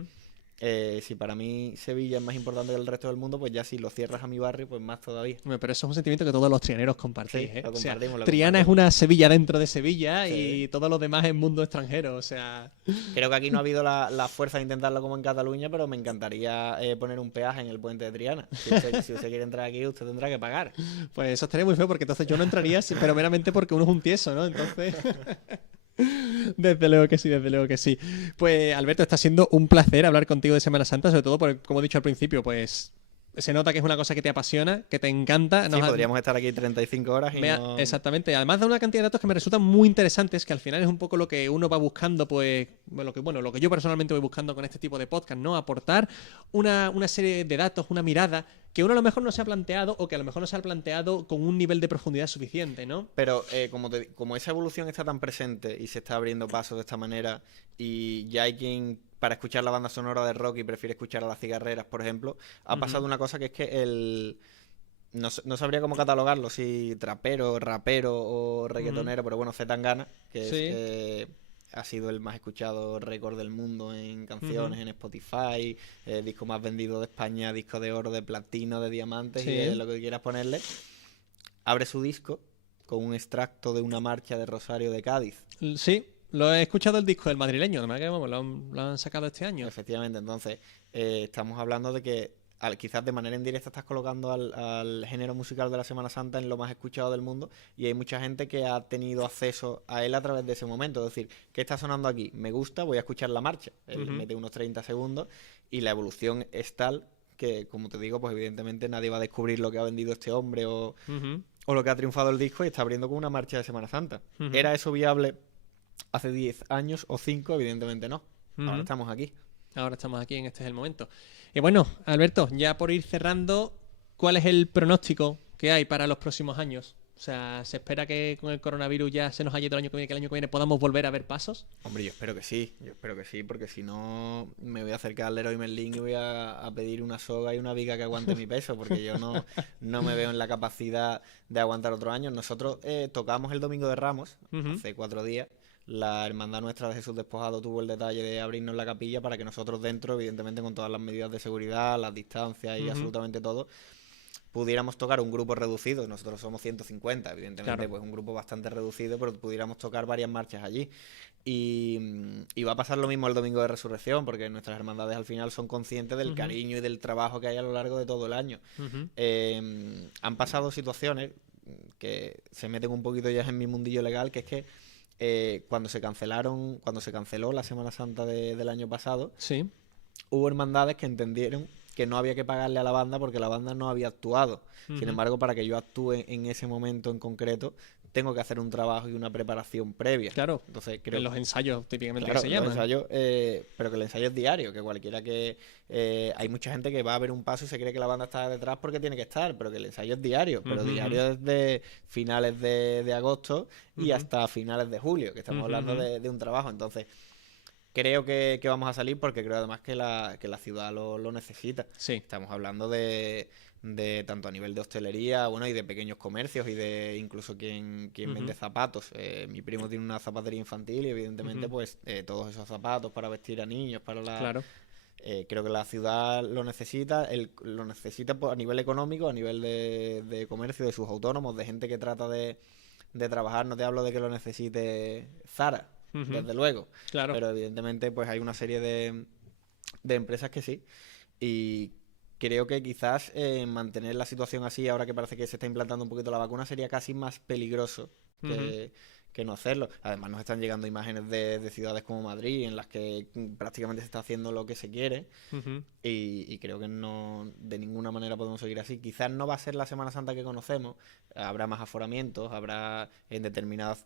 Si para mí Sevilla es más importante que el resto del mundo, pues ya si lo cierras a mi barrio, pues más todavía. Pero eso es un sentimiento que todos los trianeros compartís, Sí, ¿eh? lo compartimos, lo Triana es compartimos. una Sevilla dentro de Sevilla Sí. y todo lo demás es mundo extranjero, o sea... Creo que aquí no ha habido la fuerza de intentarlo como en Cataluña, pero me encantaría poner un peaje en el puente de Triana. Si usted quiere entrar aquí, usted tendrá que pagar. Pues eso estaría muy feo porque entonces yo no entraría, pero meramente porque uno es un tieso, ¿no? Entonces... Desde luego que sí, desde luego que sí. Pues Alberto, está siendo un placer hablar contigo de Semana Santa, sobre todo porque, como he dicho al principio, pues se nota que es una cosa que te apasiona, que te encanta. Sí, podríamos estar aquí 35 horas y no... Exactamente. Además da una cantidad de datos que me resultan muy interesantes, que al final es un poco lo que uno va buscando, pues, lo que yo personalmente voy buscando con este tipo de podcast, ¿no? Aportar una serie de datos, una mirada que uno a lo mejor no se ha planteado o que a lo mejor no se ha planteado con un nivel de profundidad suficiente, ¿no? Pero como esa evolución está tan presente y se está abriendo paso de esta manera y ya hay quien para escuchar la banda sonora de rock y prefiere escuchar a Las Cigarreras, por ejemplo, ha pasado una cosa que es que no sabría cómo catalogarlo, si trapero, rapero o reggaetonero, pero bueno, Zetangana, que ha sido el más escuchado récord del mundo en canciones, en Spotify, disco más vendido de España, disco de oro, de platino, de diamantes y de lo que quieras ponerle. Abre su disco con un extracto de una marcha de Rosario de Cádiz. Sí, lo he escuchado el disco del madrileño, además que vamos, lo han sacado este año. Efectivamente, entonces estamos hablando de que quizás de manera indirecta estás colocando al género musical de la Semana Santa en lo más escuchado del mundo y hay mucha gente que ha tenido acceso a él a través de ese momento. Es decir, ¿qué está sonando aquí? Me gusta, voy a escuchar la marcha. Él mete unos 30 segundos y la evolución es tal que, como te digo, pues evidentemente nadie va a descubrir lo que ha vendido este hombre o lo que ha triunfado el disco y está abriendo con una marcha de Semana Santa. ¿Era eso viable hace 10 años o 5? Evidentemente no. Ahora estamos aquí. Ahora estamos aquí, en este es el momento. Y bueno, Alberto, ya por ir cerrando, ¿cuál es el pronóstico que hay para los próximos años? O sea, ¿se espera que con el coronavirus ya se nos haya ido el año que viene, que el año que viene podamos volver a ver pasos? Hombre, yo espero que sí, porque si no me voy a acercar al Leroy Merlin y voy a pedir una soga y una viga que aguante mi peso, porque yo no me veo en la capacidad de aguantar otro año. Nosotros tocamos el Domingo de Ramos, hace 4 días. La hermandad nuestra de Jesús Despojado tuvo el detalle de abrirnos la capilla para que nosotros dentro, evidentemente con todas las medidas de seguridad, las distancias y absolutamente todo, pudiéramos tocar un grupo reducido. Nosotros somos 150, evidentemente, claro, pues un grupo bastante reducido, pero pudiéramos tocar varias marchas allí. Y va a pasar lo mismo el Domingo de Resurrección, porque nuestras hermandades al final son conscientes del cariño y del trabajo que hay a lo largo de todo el año. Han pasado situaciones que se meten un poquito ya en mi mundillo legal, que es que cuando se canceló la Semana Santa del año pasado, hubo hermandades que entendieron que no había que pagarle a la banda porque la banda no había actuado. Sin embargo, para que yo actúe en ese momento en concreto, tengo que hacer un trabajo y una preparación previa. Claro. Entonces, creo en los ensayos típicamente, claro, que se llaman. Los ensayos, pero que el ensayo es diario, que cualquiera que... hay mucha gente que va a ver un paso y se cree que la banda está detrás porque tiene que estar, pero que el ensayo es diario. Pero diario desde finales de agosto y hasta finales de julio, que estamos hablando de un trabajo. Entonces, creo que vamos a salir porque creo además que la ciudad lo necesita. Sí. Estamos hablando de tanto a nivel de hostelería, bueno, y de pequeños comercios y de incluso quien vende zapatos. Mi primo tiene una zapatería infantil y evidentemente pues todos esos zapatos para vestir a niños, para la... Claro. Creo que la ciudad lo necesita, lo necesita pues, a nivel económico, a nivel de comercio, de sus autónomos, de gente que trata de trabajar. No te hablo de que lo necesite Zara, desde luego. Claro. Pero evidentemente pues hay una serie de empresas que sí. Y creo que quizás mantener la situación así, ahora que parece que se está implantando un poquito la vacuna, sería casi más peligroso que no hacerlo. Además nos están llegando imágenes de ciudades como Madrid en las que prácticamente se está haciendo lo que se quiere y creo que no de ninguna manera podemos seguir así. Quizás no va a ser la Semana Santa que conocemos, habrá más aforamientos, habrá en determinadas...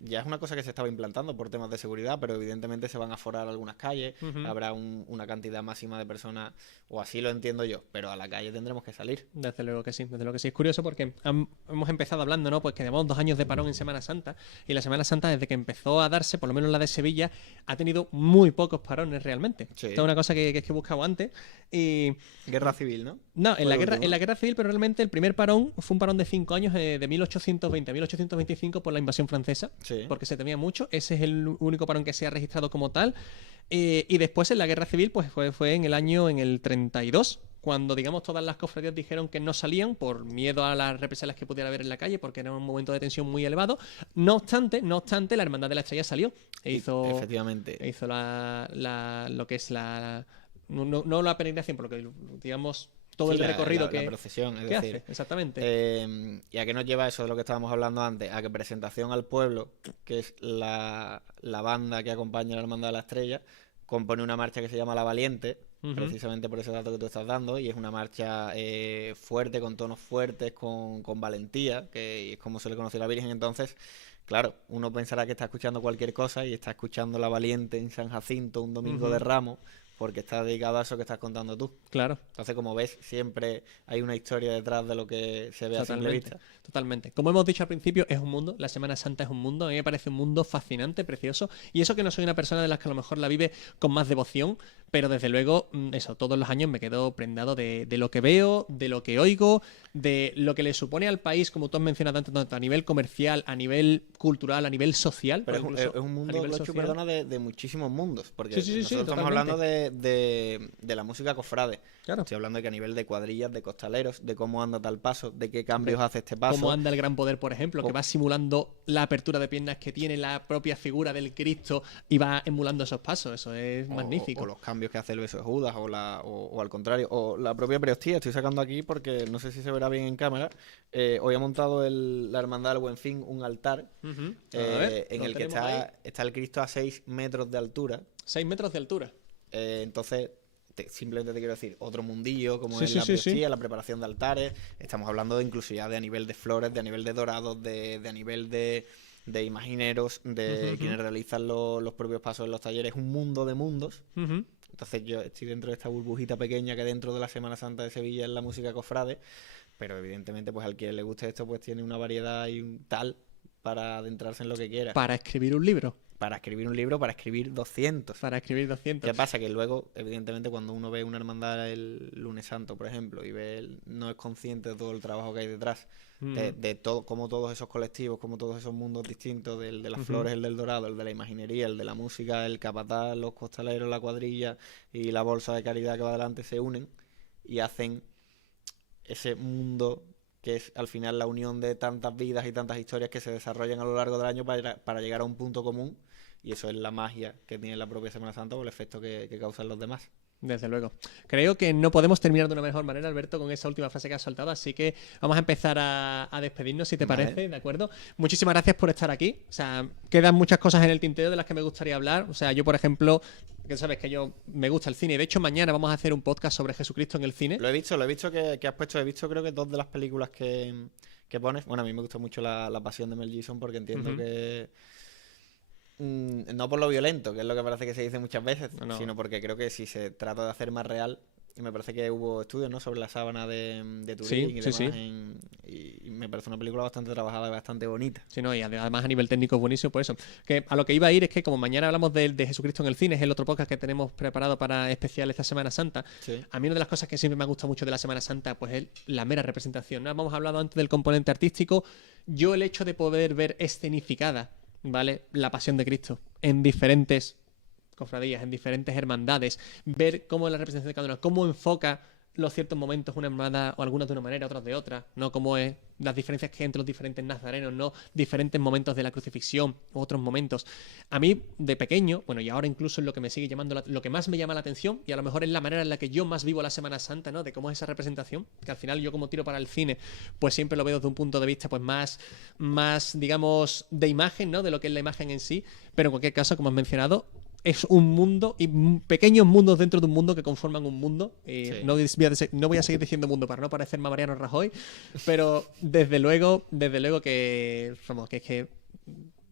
Ya es una cosa que se estaba implantando por temas de seguridad, pero evidentemente se van a aforar algunas calles, habrá una cantidad máxima de personas, o así lo entiendo yo, pero a la calle tendremos que salir. Desde luego que sí, desde luego que sí. Es curioso porque hemos empezado hablando, ¿no? Pues que llevamos 2 años de parón en Semana Santa. Y la Semana Santa, desde que empezó a darse, por lo menos la de Sevilla, ha tenido muy pocos parones realmente. Sí. Esto es una cosa que he buscado antes. Y... Guerra civil, ¿no? No, en la guerra civil, pero realmente el primer parón fue un parón de 5 años, de 1820 a 1825 por la invasión francesa, porque se temía mucho. Ese es el único parón que se ha registrado como tal. Y después en la Guerra Civil, pues fue en el 32, cuando, digamos, todas las cofradías dijeron que no salían por miedo a las represalias que pudiera haber en la calle, porque era un momento de tensión muy elevado. No obstante, la Hermandad de la Estrella salió e hizo, efectivamente. hizo lo que es no la peregrinación, por lo que, digamos, todo el recorrido la procesión, es que decir, hace, exactamente. ¿Y a qué nos lleva eso de lo que estábamos hablando antes? A que Presentación al Pueblo, que es la banda que acompaña a la Hermandad de la Estrella, compone una marcha que se llama La Valiente, precisamente por ese dato que tú estás dando, y es una marcha fuerte, con tonos fuertes, con valentía, que es como se le conoce a la Virgen. Entonces, claro, uno pensará que está escuchando cualquier cosa y está escuchando La Valiente en San Jacinto un domingo de Ramos, porque está dedicado a eso que estás contando tú. Claro. Entonces, como ves, siempre hay una historia detrás de lo que se ve a simple vista. Totalmente. Como hemos dicho al principio, es un mundo. La Semana Santa es un mundo. A mí me parece un mundo fascinante, precioso. Y eso que no soy una persona de las que a lo mejor la vive con más devoción, pero desde luego, eso, todos los años me quedo prendado de lo que veo, de lo que oigo, de lo que le supone al país, como tú has mencionado antes, tanto a nivel comercial, a nivel cultural, a nivel social. Pero es un mundo, perdona, de muchísimos mundos. Porque nosotros estamos totalmente. hablando de la música cofrade. Claro. Estoy hablando de que a nivel de cuadrillas, de costaleros, de cómo anda tal paso, de qué cambios hace este paso. Cómo anda el Gran Poder, por ejemplo, que va simulando la apertura de piernas que tiene la propia figura del Cristo y va emulando esos pasos. Eso es magnífico. O los cambios que hace el beso de Judas, o al contrario, o la propia Eucaristía. Estoy sacando aquí porque no sé si se verá bien en cámara. Hoy ha montado la Hermandad del Buen Fin un altar en el que está el Cristo a 6 metros de altura. 6 metros de altura. Entonces, simplemente te quiero decir, otro mundillo, como es la Eucaristía, la preparación de altares. Estamos hablando de incluso ya de a nivel de flores, de a nivel de dorados, de a nivel de imagineros, de quienes realizan los propios pasos en los talleres. Un mundo de mundos. Entonces yo estoy dentro de esta burbujita pequeña que dentro de la Semana Santa de Sevilla es la música cofrade, pero evidentemente pues al que le guste esto pues tiene una variedad y un tal para adentrarse en lo que quiera. Para escribir un libro. Para escribir un libro, para escribir 200. Para escribir 200. ¿Qué pasa? Que luego, evidentemente, cuando uno ve una hermandad el Lunes Santo, por ejemplo, y no es consciente de todo el trabajo que hay detrás, de todo, como todos esos colectivos, como todos esos mundos distintos, de las flores, el del dorado, el de la imaginería, el de la música, el capataz, los costaleros, la cuadrilla y la bolsa de caridad que va adelante, se unen y hacen ese mundo que es al final la unión de tantas vidas y tantas historias que se desarrollan a lo largo del año para llegar a un punto común, y eso es la magia que tiene la propia Semana Santa o el efecto que causan los demás. Desde luego. Creo que no podemos terminar de una mejor manera, Alberto, con esa última frase que has soltado, así que vamos a empezar a despedirnos, si te parece, ¿de acuerdo? Muchísimas gracias por estar aquí. O sea, quedan muchas cosas en el tintero de las que me gustaría hablar. O sea, yo, por ejemplo, que sabes que yo me gusta el cine. De hecho, mañana vamos a hacer un podcast sobre Jesucristo en el cine. Lo he visto que has puesto. He visto, creo que 2 de las películas que pones. Bueno, a mí me gusta mucho la Pasión de Mel Gibson, porque entiendo que no por lo violento, que es lo que parece que se dice muchas veces, sino porque creo que si se trata de hacer más real, y me parece que hubo estudios, ¿no?, sobre la sábana de Turín y demás, y me parece una película bastante trabajada y bastante bonita. Sí, no, y además a nivel técnico es buenísimo por eso. Que a lo que iba a ir es que como mañana hablamos de Jesucristo en el cine, es el otro podcast que tenemos preparado para especial esta Semana Santa. A mí una de las cosas que siempre me ha gustado mucho de la Semana Santa pues es la mera representación, ¿no? Hemos hablado antes del componente artístico. Yo el hecho de poder ver escenificada, ¿vale?, la Pasión de Cristo en diferentes cofradías, en diferentes hermandades, ver cómo es la representación de cada una, cómo enfoca los ciertos momentos una hermandad, o algunas de una manera, otras de otra, ¿no? Cómo es las diferencias que hay entre los diferentes nazarenos, ¿no? Diferentes momentos de la crucifixión, otros momentos. A mí, de pequeño, bueno, y ahora incluso es lo que me sigue llamando, lo que más me llama la atención, y a lo mejor es la manera en la que yo más vivo la Semana Santa, ¿no? De cómo es esa representación, que al final yo como tiro para el cine, pues siempre lo veo desde un punto de vista, pues más, digamos, de imagen, ¿no? De lo que es la imagen en sí, pero en cualquier caso, como has mencionado, es un mundo y pequeños mundos dentro de un mundo que conforman un mundo. No voy a seguir diciendo mundo para no parecerme a Mariano Rajoy, pero desde luego que, vamos, que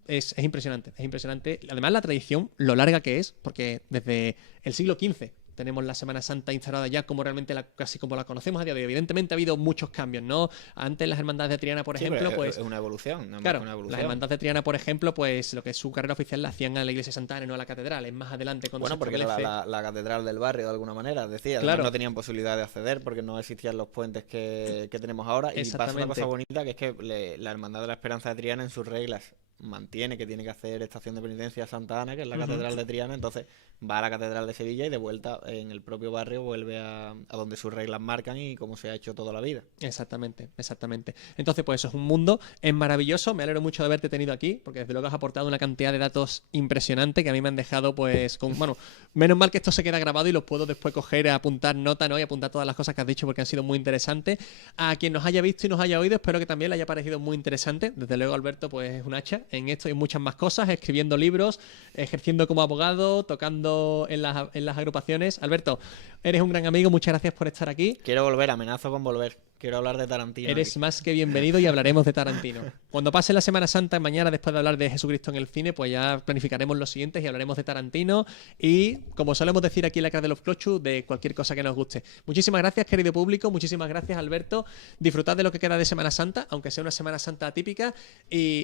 es impresionante. Es impresionante. Además, la tradición, lo larga que es, porque desde el siglo XV tenemos la Semana Santa instaurada ya como realmente casi como la conocemos a día de hoy. Evidentemente ha habido muchos cambios, ¿no? Antes las hermandades de Triana, por ejemplo, pues... Es una evolución. Claro, las hermandades de Triana, por ejemplo, pues lo que es su carrera oficial la hacían a la iglesia de Santa Ana, no a la catedral. Es más adelante cuando se porque era la catedral del barrio, de alguna manera, decía. Claro. No tenían posibilidad de acceder porque no existían los puentes que tenemos ahora. Y pasa una cosa bonita, que es que la Hermandad de la Esperanza de Triana en sus reglas mantiene que tiene que hacer estación de penitencia a Santa Ana, que es la catedral de Triana. Entonces, va a la Catedral de Sevilla y de vuelta en el propio barrio vuelve a donde sus reglas marcan y cómo se ha hecho toda la vida. Exactamente, exactamente. Entonces, pues eso es un mundo, es maravilloso. Me alegro mucho de haberte tenido aquí, porque desde luego has aportado una cantidad de datos impresionante que a mí me han dejado, pues, bueno, menos mal que esto se queda grabado y los puedo después coger, apuntar nota, ¿no? Y apuntar todas las cosas que has dicho porque han sido muy interesantes. A quien nos haya visto y nos haya oído, espero que también le haya parecido muy interesante. Desde luego, Alberto, pues es un hacha en esto y muchas más cosas, escribiendo libros, ejerciendo como abogado, tocando en las agrupaciones. Alberto, eres un gran amigo, muchas gracias por estar aquí. Quiero volver, amenazo con volver. Quiero hablar de Tarantino. Eres aquí. más que bienvenido y hablaremos de Tarantino. Cuando pase la Semana Santa, mañana, después de hablar de Jesucristo en el cine, pues ya planificaremos los siguientes y hablaremos de Tarantino y, como solemos decir aquí en la Crack de los Clochu, de cualquier cosa que nos guste. Muchísimas gracias, querido público. Muchísimas gracias, Alberto. Disfrutad de lo que queda de Semana Santa, aunque sea una Semana Santa atípica. Y